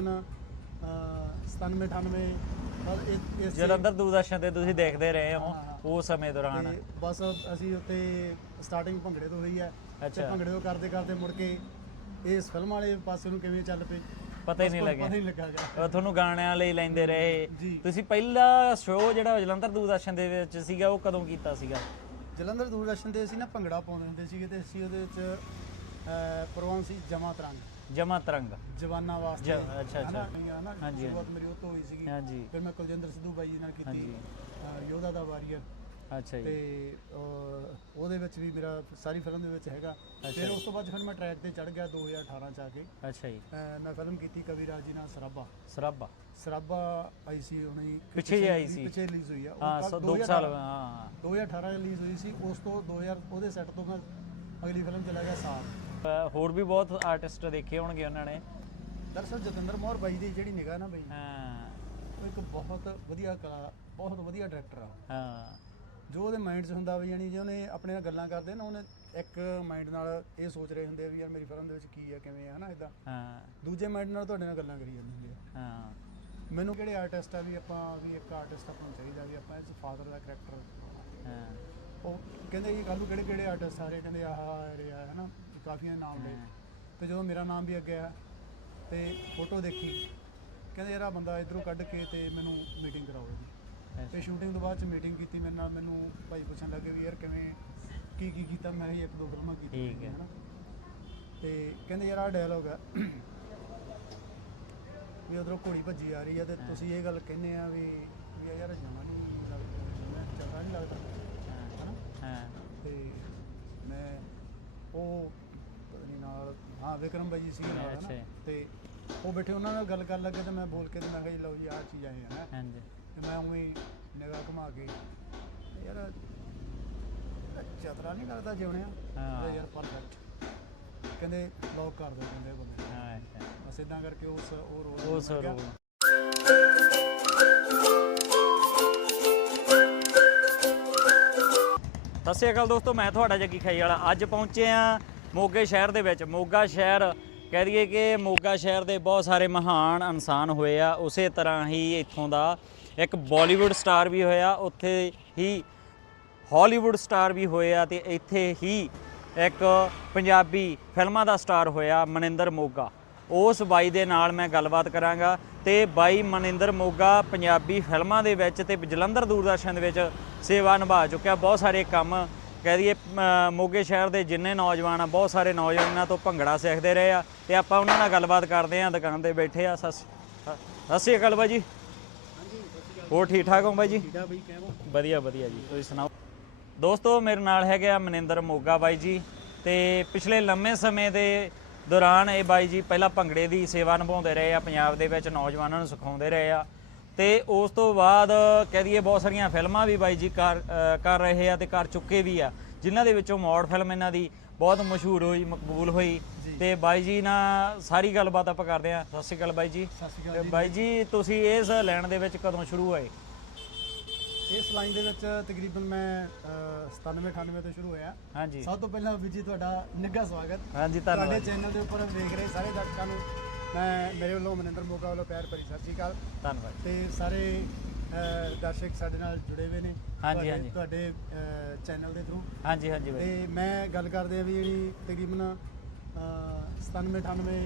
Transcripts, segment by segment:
ਤਕਰੀਬਨ ਅਹ, 97 98 ਬਸ ਇਹ- ਇਸ ਜਲੰਧਰ ਦੂਰਦਰਸ਼ਨ ਤੇ ਤੁਸੀਂ ਦੇਖਦੇ ਰਹੇ ਹੋ ਹਾਂ, ਹਾਂ। ਉਸ ਸਮੇਂ ਦੌਰਾਨ ਤੇ ਬਸ ਅਸੀਂ ਉੱਤੇ ਸਟਾਰਟਿੰਗ ਭੰਗੜੇ ਤੋਂ ਹੋਈ ਹੈ ਤੇ ਅੱਛਾ। ਭੰਗੜੇ ਤੋਂ ਕਰਦੇ ਕਰਦੇ ਮੁੜ ਕੇ ਇਸ ਫਿਲਮ ਵਾਲੇ ਪਾਸੇ ਨੂੰ ਕਿਵੇਂ ਚੱਲ ਪਏ ਪਤਾ ਹੀ ਨਹੀਂ ਲੱਗਿਆ ਪਤਾ ਹੀ ਲੱਗਾ ਗਾ। ਉਹ ਤੁਹਾਨੂੰ ਗਾਣਿਆਂ ਲਈ ਲੈਂਦੇ ਰਹੇ ਜੀ। ਤੁਸੀਂ ਪਹਿਲਾ ਸ਼ੋਅ ਜਿਹੜਾ ਜਲੰਧਰ ਦੂਰਦਰਸ਼ਨ ਦੇ ਵਿੱਚ ਸੀਗਾ ਉਹ ਕਦੋਂ ਕੀਤਾ ਸੀਗਾ ਜਲੰਧਰ ਦੂਰਦਰਸ਼ਨ ਤੇ ਅਸੀਂ ਨਾ ਭੰਗੜਾ ਪਾਉਂਦੇ ਹੁੰਦੇ ਸੀਗੇ ਤੇ ਅਸੀਂ ਉਹਦੇ ਵਿੱਚ ਪ੍ਰੋਗਰਾਮ ਸੀ ਜਮਾ ਤਰੰਗ ਜਮਾ ਤਰੰਗ। ਜਵਾਨਾਂ ਵਾਸਤੇ। ਜ- ਅੱਛਾ? ਅੱਛਾ। ਹਨਾ? ਹਾਂਜੀ, ਸ਼ੁਰੂਆਤ ਮੇਰੀ ਉਹ ਤੋਂ ਹੋਈ ਸੀਗੀ। ਹਾਂਜੀ। ਫਿਰ ਮੈਂ ਕੁਲਜਿੰਦਰ ਸਿੱਧੂ ਬਾਈ ਜੀ ਨਾਲ ਕੀਤੀ। ਹਾਂਜੀ। ਯੋਧਾ ਦਾ ਵਾਰੀਅਰ। ਅੱਛਾ ਤੇ ਜੀ ਅਹ, ਉਹਦੇ ਵਿੱਚ ਵੀ ਮੇਰਾ ਸਾਰੀ ਫਿਲਮ ਦੇ ਵਿੱਚ ਹੈਗਾ। ਫਿਰ ਉਸ ਤੋਂ ਬਾਅਦ ਫਿਰ ਮੈਂ ਟਰੈਕ ਤੇ ਚੜ ਗਿਆ 2018 ਚ ਆ ਕੇ। ਅੱਛਾ ਜੀ। ਮੈਂ ਫਿਲਮ ਕੀਤੀ ਕਵੀਰਾਜ ਜੀ ਨਾਲ ਸਰਾਬਾ ਸਰਾਬਾ ਸਰਾਬਾ ਆਈ ਸੀ ਹੁਣੇ ਪਿੱਛੇ ਜਿਹੇ ਆਈ ਸੀ। ਪਿੱਛੇ ਰਿਲੀਜ਼ ਹੋਈ ਆ। ਉਹ ਹਾਂ ਕੱਲ੍ਹ ਸੋ 2 ਸਾਲ 2018 ਹਾਂ। 2018 ਰਿਲੀਜ਼ ਹੋਈ ਸੀ। ਉਸ ਤੋਂ 2000 ਉਹਦੇ ਸੈੱਟ ਤੋਂ ਮੈਂ ਅਗਲੀ ਫਿਲਮ ਚਲਾ ਗਿਆ ਸਾਲ। ਹੋਰ ਵੀ ਬਹੁਤ ਆਰਟਿਸਟ ਦੇਖੇ ਹੋਣਗੇ ਉਹਨਾਂ ਨੇ। ਦਰਅਸਲ ਜਤਿੰਦਰ ਮੋਹਰ ਬਾਈ ਦੀ ਜਿਹੜੀ ਨਿਗਾਹ ਨਾ ਬਈ ਹਾਂ। ਉਹ ਇੱਕ ਬਹੁਤ ਵਧੀਆ ਕਲਾ ਬਹੁਤ ਵਧੀਆ ਡਾਇਰੈਕਟਰ ਆ। ਹਾਂ। ਜੋ ਉਹਦੇ ਮਾਈਂਡ 'ਚ ਹੁੰਦਾ ਵੀ ਯਾਨੀ ਜੇ ਉਹਨੇ ਆਪਣੇ ਨਾਲ ਗੱਲਾਂ ਕਰਦੇ ਨਾ ਉਹਨੇ ਇੱਕ ਮਾਈਂਡ ਨਾਲ ਇਹ ਸੋਚ ਰਹੇ ਹੁੰਦੇ ਆ ਵੀ ਯਾਰ ਮੇਰੀ ਫਿਲਮ ਦੇ ਵਿੱਚ ਕੀ ਆ ਕਿਵੇਂ ਆ ਹਨਾ ਇਦਾਂ ਹਾਂ। ਦੂਜੇ ਮਾਈਂਡ ਨਾਲ ਤੁਹਾਡੇ ਨਾਲ ਗੱਲਾਂ ਕਰੀ ਜਾਂਦੇ ਹੁੰਦੇ ਆ। ਹਾਂ। ਮੈਨੂੰ ਕਿਹੜੇ ਆਰਟਿਸਟ ਆ ਵੀ ਆਪਾਂ ਵੀ ਇੱਕ ਆਰਟਿਸਟ ਆਪਾਂ ਨੂੰ ਚਾਹੀਦਾ ਵੀ ਆਪਾਂ ਇਸ ਫਾਦਰ ਦਾ ਕਰੈਕਟਰ ਹਾਂ। ਉਹ ਕਹਿੰਦੇ ਜੀ ਕੱਲ੍ਹ ਨੂੰ ਕਿਹੜੇ ਕਿਹੜੇ ਆਰਟਿਸਟ ਆ ਰਹੇ ਕਹਿੰਦੇ ਆਹ ਆ ਰਹੇ ਆ ਹਨਾ। ਕਾਫੀਆਂ ਦੇ ਨਾਮ ਲਏ ਤੇ ਜਦੋਂ ਮੇਰਾ ਨਾਮ ਵੀ ਅੱਗੇ ਆ ਤੇ ਫੋਟੋ ਦੇਖੀ। ਕਹਿੰਦੇ ਯਾਰ ਆ ਬੰਦਾ ਇਧਰੋਂ ਕੱਢ ਕੇ ਤੇ ਮੈਨੂੰ ਮੀਟਿੰਗ ਕਰਾਓ ਇਹਦੀ। ਤੇ ਸ਼ੂਟਿੰਗ ਤੋਂ ਬਾਅਦ ਚ ਮੀਟਿੰਗ ਕੀਤੀ ਮੇਰੇ ਨਾਲ। ਮੈਨੂੰ ਭਾਈ ਪੁੱਛਣ ਲੱਗੇ ਵੀ ਯਾਰ ਕਿਵੇਂ ਕੀ ਕੀ ਕੀਤਾ? ਮੈਂ ਇੱਕ ਦੋ ਫਿਲਮਾਂ ਕੀਤੀਆਂ ਠੀਕ ਹੈ। ਹਨਾ। ਤੇ ਕਹਿੰਦੇ ਯਾਰ ਆ ਡਾਇਲੋਗ ਆ। ਵੀ ਉਧਰੋਂ ਘੋੜੀ ਭੱਜੀ ਆ ਰਹੀ ਆ ਤੇ ਤੁਸੀਂ ਇਹ ਗੱਲ ਕਹਿੰਦੇ ਆ ਵੀ ਵੀ ਯਾਰ ਜਮਾ ਨਹੀਂ ਲੱਗਦਾ। ਮੈਂ ਚੰਗਾ ਨਹੀਂ ਲੱਗਦਾ। ਹਾਂ। ਤੇ ਮੈਂ ਉਹ ਨਾਲ ਹਾਂ ਵਿਕਰਮ ਬਾਈ ਜੀ ਸੀਗੇ ਨਾਲ ਅੱਛਾ ਹਨਾ। ਤੇ ਉਹ ਬੈਠੇ ਉਹਨਾਂ ਨਾਲ ਗੱਲ ਕਰਨ ਲੱਗੇ ਤੇ ਮੈਂ ਬੋਲ ਕੇ ਤੇ ਮੈਂ ਕਿਹਾ ਜੀ ਲਓ ਜੀ ਆਹ ਚੀਜ਼ ਆਏ ਹੈ। ਹਾਂਜੀ। ਤੇ ਮੈਂ ਉਵੇਂ ਨਿਗਾਹ ਘੁਮਾ ਕੇ ਯਾਰ ਚਤਰਾ ਨਹੀਂ ਲੱਗਦਾ ਜਿਉਣਿਆ? ਹਾਂ। ਯਾਰ ਪਰਫੈਕਟ ਕਹਿੰਦੇ ਲੌਕ ਕਰ ਦੋ ਕਹਿੰਦੇ ਬੰਦੇ ਨੂੰ। ਹਾਂ ਅੱਛਾ। ਬਸ ਇਦਾਂ ਕਰਕੇ ਉਸ ਉਹ ਰੋਲ ਉਹ ਸਰ ਸਤਿ ਸ਼੍ਰੀ ਅਕਾਲ ਦੋਸਤੋ ਮੈਂ ਤੁਹਾਡਾ ਜੱਗੀ ਖਾਈ ਵਾਲਾ। ਅੱਜ ਪਹੁੰਚੇ ਆ ਮੋਗੇ ਸ਼ਹਿਰ ਦੇ ਵਿੱਚ, ਮੋਗਾ ਸ਼ਹਿਰ ਕਹਿ ਦਈਏ ਕਿ ਮੋਗਾ ਸ਼ਹਿਰ ਦੇ ਬਹੁਤ ਸਾਰੇ ਮਹਾਨ ਇਨਸਾਨ ਹੋਏ ਆ, ਉਸੇ ਤਰ੍ਹਾਂ ਹੀ ਇੱਥੋਂ ਦਾ ਇੱਕ ਬਾਲੀਵੁੱਡ ਸਟਾਰ ਵੀ ਹੋਇਆ, ਉੱਥੇ ਹੀ ਹਾਲੀਵੁੱਡ ਸਟਾਰ ਵੀ ਹੋਏ ਆ ਤੇ ਇੱਥੇ ਹੀ ਇੱਕ ਪੰਜਾਬੀ ਫਿਲਮਾਂ ਦਾ ਸਟਾਰ ਹੋਇਆ, ਮਨਿੰਦਰ ਮੋਗਾ। ਉਸ ਬਾਈ ਦੇ ਨਾਲ ਮੈਂ ਗੱਲਬਾਤ ਕਰਾਂਗਾ ਤੇ ਬਾਈ ਮਨਿੰਦਰ ਮੋਗਾ ਪੰਜਾਬੀ ਫਿਲਮਾਂ ਦੇ ਵਿੱਚ ਤੇ ਜਲੰਧਰ ਦੂਰਦਰਸ਼ਨ ਦੇ ਵਿੱਚ ਸੇਵਾ ਨਿਭਾ ਚੁੱਕਿਆ, ਬਹੁਤ ਸਾਰੇ ਕੰਮ ਕਹਿ ਦਈਏ ਮੋਗੇ ਸ਼ਹਿਰ ਦੇ ਜਿੰਨੇ ਨੌਜਵਾਨ ਆ, ਬਹੁਤ ਸਾਰੇ ਨੌਜਵਾਨਾਂ ਤੋਂ ਭੰਗੜਾ ਸਿੱਖਦੇ ਰਹੇ ਆ। ਤੇ ਆਪਾਂ ਉਹਨਾਂ ਨਾਲ ਗੱਲਬਾਤ ਕਰਦੇ ਆ, ਦੁਕਾਨ ਤੇ ਬੈਠੇ ਆ। ਸਤਿ ਸਤਿ ਸ਼੍ਰੀ ਅਕਾਲ ਬਾਈ ਜੀ ਹੋਰ ਠੀਕ ਠਾਕ ਹੋ ਬਾਈ ਜੀ ਵਧੀਆ ਵਧੀਆ ਜੀ। ਤੁਸੀਂ ਸੁਣਾਓ? ਦੋਸਤੋ, ਮੇਰੇ ਨਾਲ ਹੈਗੇ ਆ ਮਨਿੰਦਰ ਮੋਗਾ ਬਾਈ ਜੀ। ਤੇ ਪਿਛਲੇ ਲੰਮੇ ਸਮੇਂ ਦੇ ਦੌਰਾਨ ਇਹ ਬਾਈ ਜੀ ਪਹਿਲਾਂ ਭੰਗੜੇ ਦੀ ਸੇਵਾ ਨਿਭਾਉਂਦੇ ਰਹੇ ਆ, ਪੰਜਾਬ ਦੇ ਵਿੱਚ ਨੌਜਵਾਨਾਂ ਨੂੰ ਸਿਖਾਉਂਦੇ ਰਹੇ ਆ। ਤੇ ਉਸ ਤੋਂ ਬਾਅਦ ਕਹਿ ਦਈਏ ਬਹੁਤ ਸਾਰੀਆਂ ਫਿਲਮਾਂ ਵੀ ਬਾਈ ਜੀ ਕਰ ਕਰ ਰਹੇ ਆ ਤੇ ਕਰ ਚੁੱਕੇ ਵੀ ਆ ਜਿਨ੍ਹਾਂ ਦੇ ਵਿੱਚੋਂ ਮੌੜ ਫਿਲਮ ਇਹਨਾਂ ਦੀ ਬਹੁਤ ਮਸ਼ਹੂਰ ਹੋਈ ਮਕਬੂਲ ਹੋਈ ਤੇ ਬਾਈ ਜੀ ਨਾਲ ਸਾਰੀ ਗੱਲਬਾਤ ਆਪਾਂ ਕਰਦੇ ਆ ਸਤਿ ਸ਼੍ਰੀ ਅਕਾਲ ਬਾਈ ਜੀ। ਤੇ ਬਾਈ ਜੀ ਤੁਸੀਂ ਇਸ ਲੈਣ ਦੇ ਵਿੱਚ ਕਦੋਂ ਸ਼ੁਰੂ ਹੋਏ? ਇਸ ਲਾਈਨ ਦੇ ਵਿੱਚ ਤਕਰੀਬਨ ਮੈਂ ਅਹ, 97 98 ਤੋਂ ਸ਼ੁਰੂ ਹੋਇਆ। ਹਾਂਜੀ। ਸਭ ਤੋਂ ਪਹਿਲਾਂ ਵੀਰ ਜੀ ਤੁਹਾਡਾ ਨਿੱਘਾ ਸਵਾਗਤ। ਹਾਂਜੀ ਤੁਹਾਡੇ ਚੈਨਲ ਦੇ ਉੱਪਰ ਵੇਖ ਰਹੇ ਸਾਰੇ ਦਰਸ਼ਕਾਂ ਨੂੰ। ਮੈਂ ਮੇਰੇ ਵੱਲੋਂ ਮਨਿੰਦਰ ਮੋਗਾ ਵੱਲੋਂ ਪਿਆਰ ਭਰੀ ਸਤਿ ਸ਼੍ਰੀ ਅਕਾਲ। ਧੰਨਵਾਦ। ਤੇ ਸਾਰੇ ਦਰਸ਼ਕ ਸਾਡੇ ਨਾਲ ਜੁੜੇ ਹੋਏ ਨੇ ਹਾਂਜੀ, ਤੁਹਾਡੇ- ਹਾਂਜੀ। ਤੁਹਾਡੇ ਚੈਨਲ ਦੇ ਥਰੂ ਹਾਂਜੀ ਹਾਂਜੀ ਬਾਈ। ਤੇ ਮੈਂ ਗੱਲ ਕਰਦੇ ਆ ਵੀ ਜਿਹੜੀ ਤਕਰੀਬਨ ਅਹ, 97 98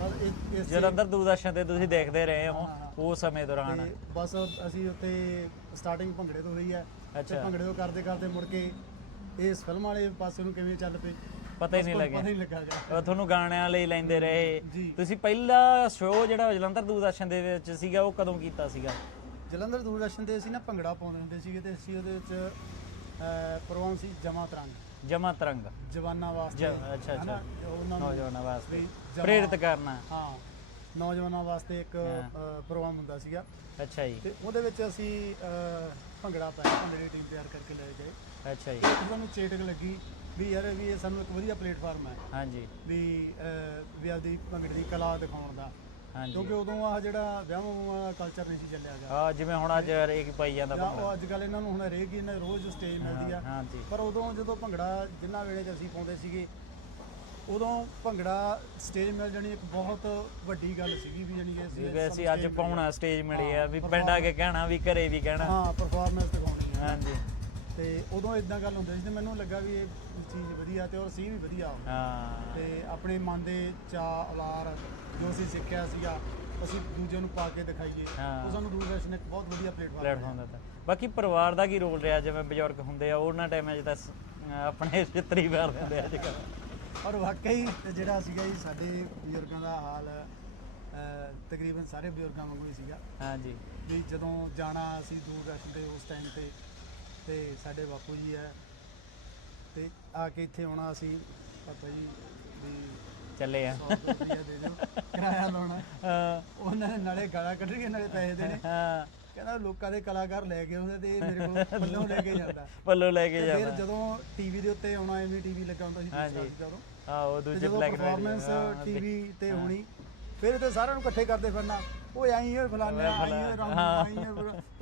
ਬਸ ਇਸ- ਇਸ ਜਲੰਧਰ ਦੂਰਦਰਸ਼ਨ ਤੇ ਤੁਸੀਂ ਦੇਖਦੇ ਰਹੇ ਹੋ ਹਾਂ, ਹਾਂ। ਉਸ ਸਮੇਂ ਦੌਰਾਨ। ਤੇ ਬਸ ਅਸੀਂ ਉੱਤੇ ਸਟਾਰਟਿੰਗ ਭੰਗੜੇ ਤੋਂ ਹੋਈ ਹੈ। ਅੱਛਾ। ਭੰਗੜੇ ਤੋਂ ਕਰਦੇ ਕਰਦੇ ਮੁੜ ਕੇ ਇਸ ਫਿਲਮ ਵਾਲੇ ਪਾਸੇ ਨੂੰ ਕਿਵੇਂ ਚੱਲ ਪਏ? ਪਤਾ ਹੀ ਨਹੀਂ ਲੱਗਿਆ। ਪਤਾ ਹੀ ਲੱਗਾ ਗਾ। ਉਹ ਤੁਹਾਨੂੰ ਗਾਣਿਆਂ ਲਈ ਲੈਂਦੇ ਰਹੇ। ਜੀ। ਤੁਸੀਂ ਪਹਿਲਾ ਸ਼ੋਅ ਜਿਹੜਾ ਜਲੰਧਰ ਦੂਰਦਰਸ਼ਨ ਦੇ ਵਿੱਚ ਸੀਗਾ ਉਹ ਕਦੋਂ ਕੀਤਾ ਸੀਗਾ? ਜਲੰਧਰ ਦੂਰਦਰਸ਼ਨ ਤੇ ਅਸੀਂ ਨਾ ਭੰਗੜਾ ਪਾਉਂਦੇ ਹੁੰਦੇ ਸੀਗੇ ਤੇ ਅਸੀਂ ਉਹਦੇ ਵਿੱਚ ਪ੍ਰੋਗਰਾਮ ਸੀ ਜਮਾ ਤਰੰਗ। ਜਮਾ ਤਰੰਗ। ਜਵਾਨਾਂ ਵਾਸਤੇ ਅੱਛਾ, ਹਨਾ, ਅੱਛਾ। ਉਹਨਾਂ ਨੂੰ ਨੌਜਵਾਨਾਂ ਵਾਸਤੇ। ਵੀ ਜਮਾਂ- ਪ੍ਰੇਰਿਤ ਕਰਨਾ। ਹਾਂ। ਨੌਜਵਾਨਾਂ ਵਾਸਤੇ ਇੱਕ ਪ੍ਰੋਗਰਾਮ ਹੁੰਦਾ ਸੀਗਾ। ਅੱਛਾ ਜੀ। ਤੇ ਉਹਦੇ ਵਿੱਚ ਅਸੀਂ ਅਹ, ਭੰਗੜਾ ਪਾਇਆ ਭੰਗੜੇ ਦੀ ਟੀਮ ਤਿਆਰ ਕਰਕੇ ਲੈ ਗਏ ਅੱਛਾ ਜੀ। ਸਾਨੂੰ ਚੇਟਕ ਲੱਗੀ। ਵੀ ਯਾਰ ਵੀ ਇਹ ਸਾਨੂੰ ਇੱਕ ਵਧੀਆ ਪਲੇਟਫਾਰਮ ਹੈ। ਹਾਂਜੀ। ਵੀ ਅਹ, ਵੀ ਆਪਦੀ ਭੰਗੜੇ ਦੀ ਕਲਾ ਦਿਖਾਉਣ ਦਾ। ਹਾਂਜੀ। ਕਿਉਂਕਿ ਉਦੋਂ ਆ ਜਿਹੜਾ ਵਿਆਹਾਂ ਦਾ ਕਲਚਰ ਨਹੀਂ ਸੀ ਚੱਲਿਆ ਗਿਆ ਆ ਜਿਵੇਂ ਹੁਣ ਅੱਜ ਰੇਕ ਪਾਈ ਜਾਂਦਾ ਜਾਂ ਉਹ ਅੱਜ ਕੱਲ ਇਹਨਾਂ ਨੂੰ ਹੁਣ ਹਰੇਕ ਹੀ ਇਹਨਾਂ ਰੋਜ਼ ਸਟੇਜ ਮਿਲਦੀ ਆ। ਹਾਂਜੀ। ਪਰ ਉਦੋਂ ਜਦੋਂ ਭੰਗੜਾ ਜਿੰਨਾ ਵੇਲੇ 'ਚ ਅਸੀਂ ਪਾਉਂਦੇ ਸੀਗੇ ਉਦੋਂ ਭੰਗੜਾ ਸਟੇਜ ਮਿਲ ਜਾਣੀ ਇੱਕ ਬਹੁਤ ਵੱਡੀ ਗੱਲ ਸੀਗੀ ਵੀ ਜਾਣੀ ਕਿ ਅਸੀਂ ਜਿਵੇਂ ਅਸੀਂ ਅੱਜ stage ਪਾਉਣਾ ਸਟੇਜ ਮਿਲੀ ਆ ਹਾਂ, ਵੀ perform- ਪਿੰਡ ਆ ਕੇ ਕਹਿਣਾ ਵੀ ਘਰੇ ਵੀ ਕਹਿਣਾ। ਹਾਂ ਪਰਫਾਰਮੈਂਸ ਦਿਖਾਉਣੀ ਹੈ। ਹਾਂਜੀ। ਤੇ ਉਦੋਂ ਇਦਾਂ ਗੱਲ ਹੁੰਦੀ ਸੀ ਤੇ ਮੈਨੂੰ ਲੱਗਾ ਵੀ ਇਹ ਚੀਜ਼ ਵਧੀਆ ਤੇ ਔਰ ਸੀ ਵੀ ਵਧੀਆ। ਹਾਂ। ਤੇ ਆਪਣੇ ਮਨ ਦੇ ਚਾਅ ਅਲਾਰ ਜੋ ਅਸੀਂ ਸਿੱਖਿਆ ਸੀਗਾ ਅਸੀਂ ਦੂਜਿਆਂ ਨੂੰ ਪਾ ਕੇ ਦਿਖਾਈਏ। ਹਾਂ। ਉਹ ਸਾਨੂੰ ਦੂਰਦਰਸ਼ਨ ਇੱਕ ਬਹੁਤ ਵਧੀਆ ਪਲੇਟਫਾਰਮ ਪਲੇਟਫਾਰਮ ਦਾ ਤਾਂ ਬਾਕੀ ਪਰਿਵਾਰ ਦਾ ਕੀ ਰੋਲ ਰਿਹਾ? ਜਿਵੇਂ ਬਜ਼ੁਰਗ ਹੁੰਦੇ ਆ ਉਹਨਾਂ ਟਾਈਮਾਂ 'ਚ ਤਾਂ ਸ- ਅਹ ਆਪਣੇ ਛਿੱਤਰੀ ਮਾਰ ਦਿੰਦੇ ਆ ਅੱਜ ਕੱਲ੍ਹ ਔਰ ਵਾਕਈ ਜਿਹੜਾ ਸੀਗਾ ਜੀ ਸਾਡੇ ਬਜ਼ੁਰਗਾਂ ਦਾ ਹਾਲ ਅਹ, ਤਕਰੀਬਨ ਸਾਰੇ ਬਜ਼ੁਰਗਾਂ ਵਾਂਗੂ ਹੀ ਸੀਗਾ। ਹਾਂਜੀ ਵੀ ਜਦੋਂ ਜਾਣਾ ਅਸੀਂ ਦੂਰਦਰਸ਼ਨ ਤੇ ਉਸ ਟਾਈਮ ਤੇ ਤੇ ਸਾਡੇ ਬਾਪੂ ਜੀ ਹੈ। ਤੇ ਆ ਕੇ ਇੱਥੇ ਆਉਣਾ ਅਸੀਂ। ਪਾਪਾ ਜੀ ਵੀ ਚੱਲੇ ਆ। 100 ਰੁਪਏ ਦੇ ਦਿਓ। ਕਿਰਾਇਆ ਲਾਉਣਾ। ਹਾਂ। ਉਹਨਾਂ ਨੇ ਨਾਲੇ ਗਾਲਾਂ ਕੱਢਣਗੇ ਨਾਲੇ ਪੈਸੇ ਦੇਣੇ। ਹਾਂ। ਕਹਿੰਦਾ ਲੋਕਾਂ ਦੇ ਕਲਾਕਾਰ ਲੈ ਕੇ ਆਉਂਦੇ ਤੇ ਇਹ ਮੇਰੇ ਕੋਲ ਪੱਲੋਂ ਲੈ ਕੇ ਜਾਂਦਾ। ਪੱਲੋ ਲੈ ਕੇ ਤੇ ਫਿਰ ਜਦੋਂ। ਟੀਵੀ ਦੇ ਉੱਤੇ ਆਉਣਾ ਐਵੇਂ ਟੀਵੀ ਲੱਗਾ ਹੁੰਦਾ ਸੀ ਹਾਂਜੀ। ਜਦੋਂ। ਹਾਂ ਉਹ ਦੂਜੇ ਜਦੋਂ ਬਲੈਕ ਪਰਫਾਰਮੈਂਸ ਟੀਵੀ ਤੇ ਹੋਣੀ ਫਿਰ ਤੇ ਸਾਰਿਆਂ ਨੂੰ ਇਕੱਠੇ ਕਰਦੇ ਫਿਰਨਾ। ਓਏ ਆਈ ਓਏ ਫਲਾਣਾ ਆਈ ਰਾਮ ਆਈ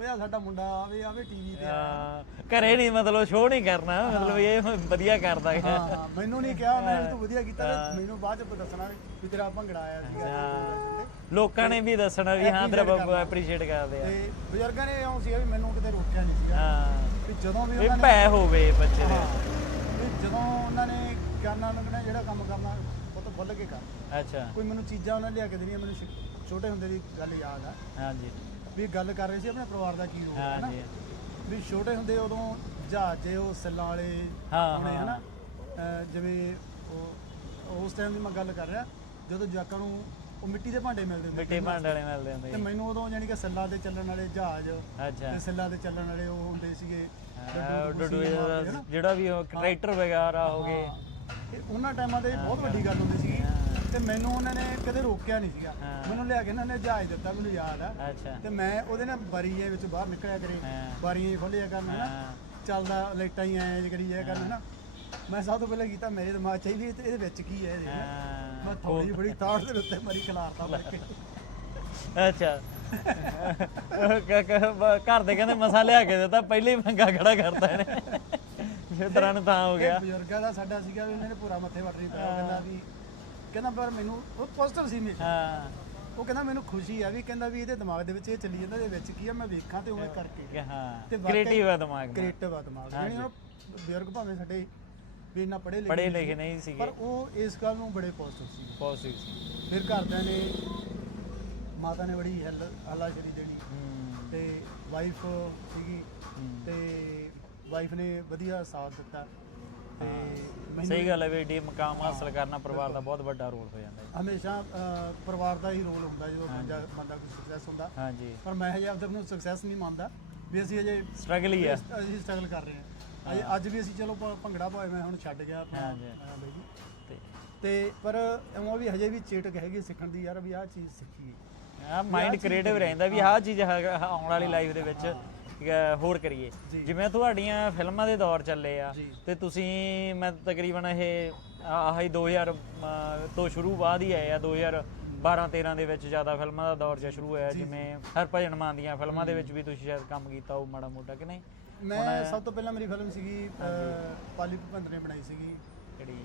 ਆਹ ਸਾਡਾ ਮੁੰਡਾ ਆਵੇ ਆਵੇ ਟੀਵੀ ਤੇ ਹਾਂ ਘਰੇ ਨਹੀਂ ਮਤਲਬ ਸ਼ੋਅ ਨਹੀਂ ਕਰਨਾ ਮਤਲਬ ਇਹ ਵਧੀਆ ਕਰਦਾ ਹੈ। ਹਾਂ ਮੈਨੂੰ ਨਹੀਂ ਕਿਹਾ ਮੈਂ ਤੂੰ ਵਧੀਆ ਕੀਤਾ ਤੇ ਮੈਨੂੰ ਬਾਅਦ ਚ ਦੱਸਣਾ ਵੀ ਤੇਰਾ ਭੰਗੜਾ ਆਇਆ ਸੀਗਾ। ਲੋਕਾਂ ਨੇ ਵੀ ਦੱਸਣਾ ਵੀ ਹਾਂ ਤੇਰਾ ਬਾਬੂ। ਐਪਰੀਸ਼ੀਏਟ ਕਰਦੇ ਆ। ਤੇ ਬਜ਼ੁਰਗਾਂ ਨੇ ਇਉਂ ਸੀਗਾ ਵੀ ਮੈਨੂੰ ਕਿਤੇ ਰੋਕਿਆ ਨਹੀਂ ਸੀਗਾ। ਹਾਂ। ਵੀ ਜਦੋਂ ਵੀ ਉਹਨਾਂ ਨੇ ਭੈ ਹੋਵੇ ਬੱਚੇ ਦੇ। ਵੀ ਜਦੋਂ ਉਹਨਾਂ ਨੇ ਗਿਆਨਾਂ ਨੂੰ ਜਿਹੜਾ ਕੰਮ ਕਰਨਾ ਉਹ ਤਾਂ ਖੁੱਲ ਕੇ ਕਰ। ਅੱਛਾ। ਕੋਈ ਮੈਨੂੰ ਚੀਜ਼ਾਂ ਉਹਨਾਂ ਲਿਆ ਕੇ ਦੇਣੀਆਂ ਮੈਨੂੰ ਛੋਟੇ ਹੁੰਦੇ ਦੀ ਗੱਲ ਯਾਦ ਆ। ਹਾਂਜੀ। ਵੀ ਗੱਲ ਕਰ ਰਹੇ ਸੀ ਆਪਣੇ ਪਰਿਵਾਰ ਦਾ ਕੀ ਰੋਲ ਹੈ ਨਾ ਹਾਂਜੀ ਵੀ ਛੋਟੇ ਹੁੰਦੇ ਉਦੋਂ ਜਹਾਜ਼ ਜੇ ਉਹ ਸੱਲਾਂ ਵਾਲੇ ਹਾਂ, ਆਉਣੇ ਹਾਂ। ਹਨਾ? ਅਹ ਜਿਵੇਂ ਉਹ ਉਸ ਟਾਈਮ ਦੀ ਮੈਂ ਗੱਲ ਕਰ ਰਿਹਾ ਜਦੋਂ ਜਵਾਕਾਂ ਨੂੰ ਉਹ ਮਿੱਟੀ ਦੇ ਭਾਂਡੇ ਮਿਲਦੇ ਹੁੰਦੇ ਮਿੱਟੇ ਭਾਂਡੇ ਵਾਲੇ ਮਿਲਦੇ ਹੁੰਦੇ ਤੇ ਸੀ। ਮੈਨੂੰ ਉਦੋਂ ਯਾਨੀ ਕਿ ਸੱਲਾਂ ਤੇ ਚੱਲਣ ਵਾਲੇ ਜਹਾਜ਼ ਅੱਛਾ। ਤੇ ਸੱਲਾਂ ਤੇ ਚੱਲਣ ਵਾਲੇ ਉਹ ਹੁੰਦੇ ਸੀਗੇ ਹਾਂ, ਡੱਡੂ ਡੱਡੂ ਕੁਰਸੀ ਜਿਹਦਾ ਮਾਰਦੇ ਹਨਾ। ਜਿਹੜਾ ਵੀ ਉਹ ਟਰੈਕਟਰ ਵਗੈਰਾ ਹੋ ਗਏ। ਤੇ ਉਹਨਾਂ ਟਾਈਮਾਂ ਤੇ ਬਹੁਤ ਵੱਡੀ ਗੱਲ ਹੁੰਦੀ ਸੀ ਤੇ ਮੈਨੂੰ ਉਹਨਾਂ ਨੇ ਕਦੇ ਰੋਕਿਆ ਨਹੀਂ ਸੀਗਾ। ਹਾਂ। ਮੈਨੂੰ ਲਿਆ ਕੇ ਇਹਨਾਂ ਨੇ ਜਹਾਜ਼ ਦਿੱਤਾ ਮੈਨੂੰ ਯਾਦ ਆ। ਅੱਛਾ। ਤੇ ਮੈਂ ਉਹਦੇ ਨਾਲ ਬਾਰੀਏ ਵਿੱਚ ਬਾਹਰ ਨਿਕਲਿਆ ਕਰੇ। ਹਾਂ। ਬਾਰੀਆਂ ਖੋਲਿਆ ਕਰਨ ਹਨਾ ਹਾਂ। ਚੱਲਦਾ ਲਾਈਟਾਂ ਹੀ ਐਂ ਜੇ ਕਰੀ ਜਾਇਆ ਕਰਨ ਹਨਾ ਮੈਂ ਸਭ ਤੋਂ ਪਹਿਲਾਂ ਕੀਤਾ ਮੇਰੇ ਦਿਮਾਗ 'ਚ ਇਹ ਵੀ ਇਹ- ਇਹਦੇ ਵਿੱਚ ਕੀ ਹੈ। ਇਹਦੇ ਮੈਂ ਥੋੜੀ ਬੜੀ ਤਾੜ ਦੇ ਉੱਤੇ ਮਰੀ ਖਿਲਾਰਤਾ ਮੁੜ ਕੇ ਅੱਛਾ। ਕ- ਕ- ਬ- ਘਰ ਦੇ ਕਹਿੰਦੇ ਮਸਾ ਲਿਆ ਕੇ ਦਿੱਤਾ ਪਹਿਲੇ ਹੀ ਮੰਗਾ ਖੜਾ ਕਰਤਾ ਇਹਨੇ। ਜਿਸ ਤਰ੍ਹਾਂ ਨੂੰ ਤਾਂ ਹੋ ਇਹ ਗਿਆ ਬਜ਼ੁਰਗਾਂ ਦਾ ਸਾਡਾ ਸੀਗਾ ਵੀ ਇਹਨਾਂ ਨੇ ਪੂਰਾ ਮੱਥੇ ਵੱਟ ਨਹੀਂ ਪਾਇਆ ਉਹ ਕਹਿੰਦਾ ਵੀ ਕਹਿੰਦਾ ਪਰ ਮੈਨੂੰ ਉਹ ਪੋਜ਼ਿਟਿਵ ਸੀ ਮੇਰੇ। ਹਾਂ। ਉਹ ਕਹਿੰਦਾ ਮੈਨੂੰ ਖੁਸ਼ੀ ਆ ਵੀ ਕਹਿੰਦਾ ਵੀ ਇਹਦੇ ਦਿਮਾਗ ਦੇ ਵਿੱਚ ਇਹ ਚੱਲੀ ਜਾਂਦਾ ਇਹਦੇ ਵਿੱਚ ਕੀ ਆ ਮੈਂ ਵੇਖਾਂ ਤੇ ਉਵੇਂ ਕਰਕੇ। ਹਾਂ ਕ੍ਰੀਏਟਿਵ ਹੈ ਦਿਮਾਗ ਕ੍ਰੀਏਟਿਵ ਆ ਦਿਮਾਗ। ਯਾਨੀ ਉਹ ਬਜ਼ੁਰਗ ਭਾਵੇਂ ਸਾਡੇ ਵੀ ਇੰਨਾ ਪੜ੍ਹੇ ਲਿਖੇ ਪੜ੍ਹੇ ਲਿਖੇ ਨਹੀਂ ਸੀਗੇ। ਪਰ ਉਹ ਇਸ ਗੱਲ ਨੂੰ ਬੜੇ ਪੋਜ਼ਿਟਿਵ ਸੀ। ਪੋਜ਼ਿਟਿਵ ਸੀ। ਫਿਰ ਘਰਦਿਆਂ ਨੇ ਮਾਤਾ ਨੇ ਬੜੀ ਹੱਲਾਸ਼ੇਰੀ ਦੇਣੀ। ਹੂੰ। ਤੇ ਵਾਈਫ ਸੀਗੀ। ਤੇ ਵਾਈਫ ਨੇ ਵਧੀਆ ਸਾਥ ਦਿੱਤਾ। ਤੇ ਸਹੀ ਗੱਲ ਹੈ ਵੀ ਏਡੀ ਮੁਕਾਮ ਹਾਸਲ ਕਰਨਾ ਪਰਿਵਾਰ ਦਾ ਬਹੁਤ ਵੱਡਾ ਰੋਲ ਹੋ ਜਾਂਦਾ ਹੈ ਹਮੇਸ਼ਾ ਪਰਿਵਾਰ ਦਾ ਹੀ ਰੋਲ ਹੁੰਦਾ ਜਦੋਂ ਬੰਦਾ ਬੰਦਾ ਕੋਈ ਸਕਸੈਸ ਹੁੰਦਾ। ਹਾਂਜੀ। ਪਰ ਮੈਂ ਹਜੇ ਆਪਦੇ ਨੂੰ ਸਕਸੈਸ ਨਹੀਂ ਮੰਨਦਾ। ਵੀ ਅਸੀਂ ਅਜੇ ਸਟਰਗਲ ਹੀ ਆ ਅਸੀਂ ਸਟਰਗਲ ਕਰ ਰਹੇ ਹਾਂ। ਅਜੇ ਅੱਜ ਵੀ ਅਸੀਂ ਚਲੋ ਭ- ਭੰਗੜਾ ਭਾਵੇਂ ਮੈਂ ਹੁਣ ਛੱਡ ਗਿਆ ਆਪਣਾ, ਹਾਂਜੀ। ਬਾਈ ਜੀ। ਤੇ ਤੇ ਪਰ ਉਹ ਵੀ ਹਜੇ ਵੀ ਚੇਟਕ ਹੈਗੀ ਸਿੱਖਣ ਦੀ ਯਾਰ ਵੀ ਆਹ ਚੀਜ਼ ਸਿੱਖੀਏ ਆ ਮਾਈਂਡ ਕ੍ਰੀਏਟਿਵ ਰਹਿੰਦਾ ਵੀ ਆਹ ਚੀਜ਼ ਹੈਗਾ- ਆਉਣ ਵਾਲੀ ਲਾਈਫ ਦੇ ਵਿੱਚ ਹੋਰ ਕਰੀਏ। ਜਿਵੇਂ ਤੁਹਾਡੀਆਂ ਫਿਲਮਾਂ ਦੇ ਦੌਰ ਚੱਲੇ ਆ। ਤੇ ਤੁਸੀਂ ਮੈਂ ਤਕਰੀਬਨ ਇਹ ਆਹ ਹੀ 2000 ਅਹ, ਤੋਂ ਸ਼ੁਰੂ ਬਾਅਦ ਹੀ ਆਏ ਆ 2012 13 ਦੇ ਵਿੱਚ ਜ਼ਿਆਦਾ ਫਿਲਮਾਂ ਦਾ ਦੌਰ ਜਿਹਾ ਸ਼ੁਰੂ ਹੋਇਆ। ਜਿਵੇਂ ਹਰਭਜਨ ਮਾਨ ਦੀਆਂ ਫਿਲਮਾਂ ਦੇ ਵਿੱਚ ਵੀ ਤੁਸੀਂ ਸ਼ਾਇਦ ਕੰਮ ਕੀਤਾ ਉਹ ਮਾੜਾ ਮੋਟਾ ਕਿ ਨਹੀਂ? ਮੈਂ ਸਭ ਤੋਂ ਪਹਿਲਾਂ ਮੇਰੀ ਫਿਲਮ ਸੀਗੀ ਪਾਲੀ ਭੁਪੰਤ ਨੇ ਬਣਾਈ ਸੀਗੀ। ਕਿਹੜੀ?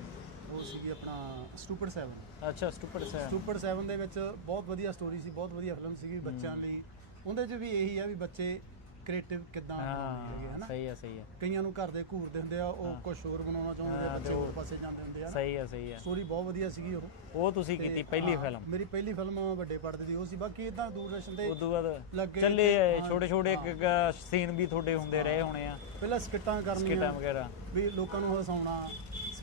ਉਹ ਸੀਗੀ ਆਪਣਾ ਸਟੂਪਿਡ 7 ਅੱਛਾ ਸਟੂਪਿਡ ਸੈਨ ਸਟੂਪਿਡ 7 ਦੇ ਵਿੱਚ ਬਹੁਤ ਵਧੀਆ ਸਟੋਰੀ ਸੀ ਬਹੁਤ ਵਧੀਆ ਫਿਲਮ ਸੀਗੀ ਬੱਚਿਆਂ ਲਈ। ਉਹਦੇ 'ਚ ਵੀ ਇਹੀ ਆ ਵੀ ਬੱਚੇ ਕ੍ਰੀਏਟਿਵ ਕਿੱਦਾਂ ਬਣਾਉਂਦੇ ਹੈਗੇ ਹਾਂ ਹਨਾ ਸਹੀ ਆ ਸਹੀ ਆ। ਕਈਆਂ ਨੂੰ ਘਰ ਦੇ ਘੂਰਦੇ ਹੁੰਦੇ ਆ ਉਹ ਕੁਝ ਹੋਰ ਬਣਾਉਣਾ ਚਾਹੁੰਦੇ ਆ ਬੱਚੇ ਹੋਰ ਪਾਸੇ ਜਾਂਦੇ ਹੁੰਦੇ ਆ ਸਹੀ ਆ ਸਹੀ ਆ। ਸਟੋਰੀ ਬਹੁਤ ਵਧੀਆ ਸੀਗੀ ਉਹ। ਉਹ ਤੁਸੀਂ ਕੀਤੀ ਪਹਿਲੀ ਹਾਂ, ਫਿਲਮ ਮੇਰੀ ਪਹਿਲੀ ਫਿਲਮ ਵੱਡੇ ਪਰਦੇ ਦੀ ਉਹ ਸੀ ਬਾਕੀ ਇਦਾਂ ਦੂਰਦਰਸ਼ਨ ਤੇ ਉਦੋਂ ਬਾਅਦ ਲੱਗੇ ਚੱਲੇ ਛੋਟੇ ਛੋਟੇ ਸੀਨ ਵੀ ਤੁਹਾਡੇ ਹੁੰਦੇ ਰਹੇ ਹੋਣੇ ਆ। ਪਹਿਲਾਂ ਸਕਿੱਟਾਂ ਕਰਨੀਆਂ ਕਿਟਾ ਵਗੈਰਾ। ਵੀ ਲੋਕਾਂ ਨੂੰ ਹਸਾਉਣਾ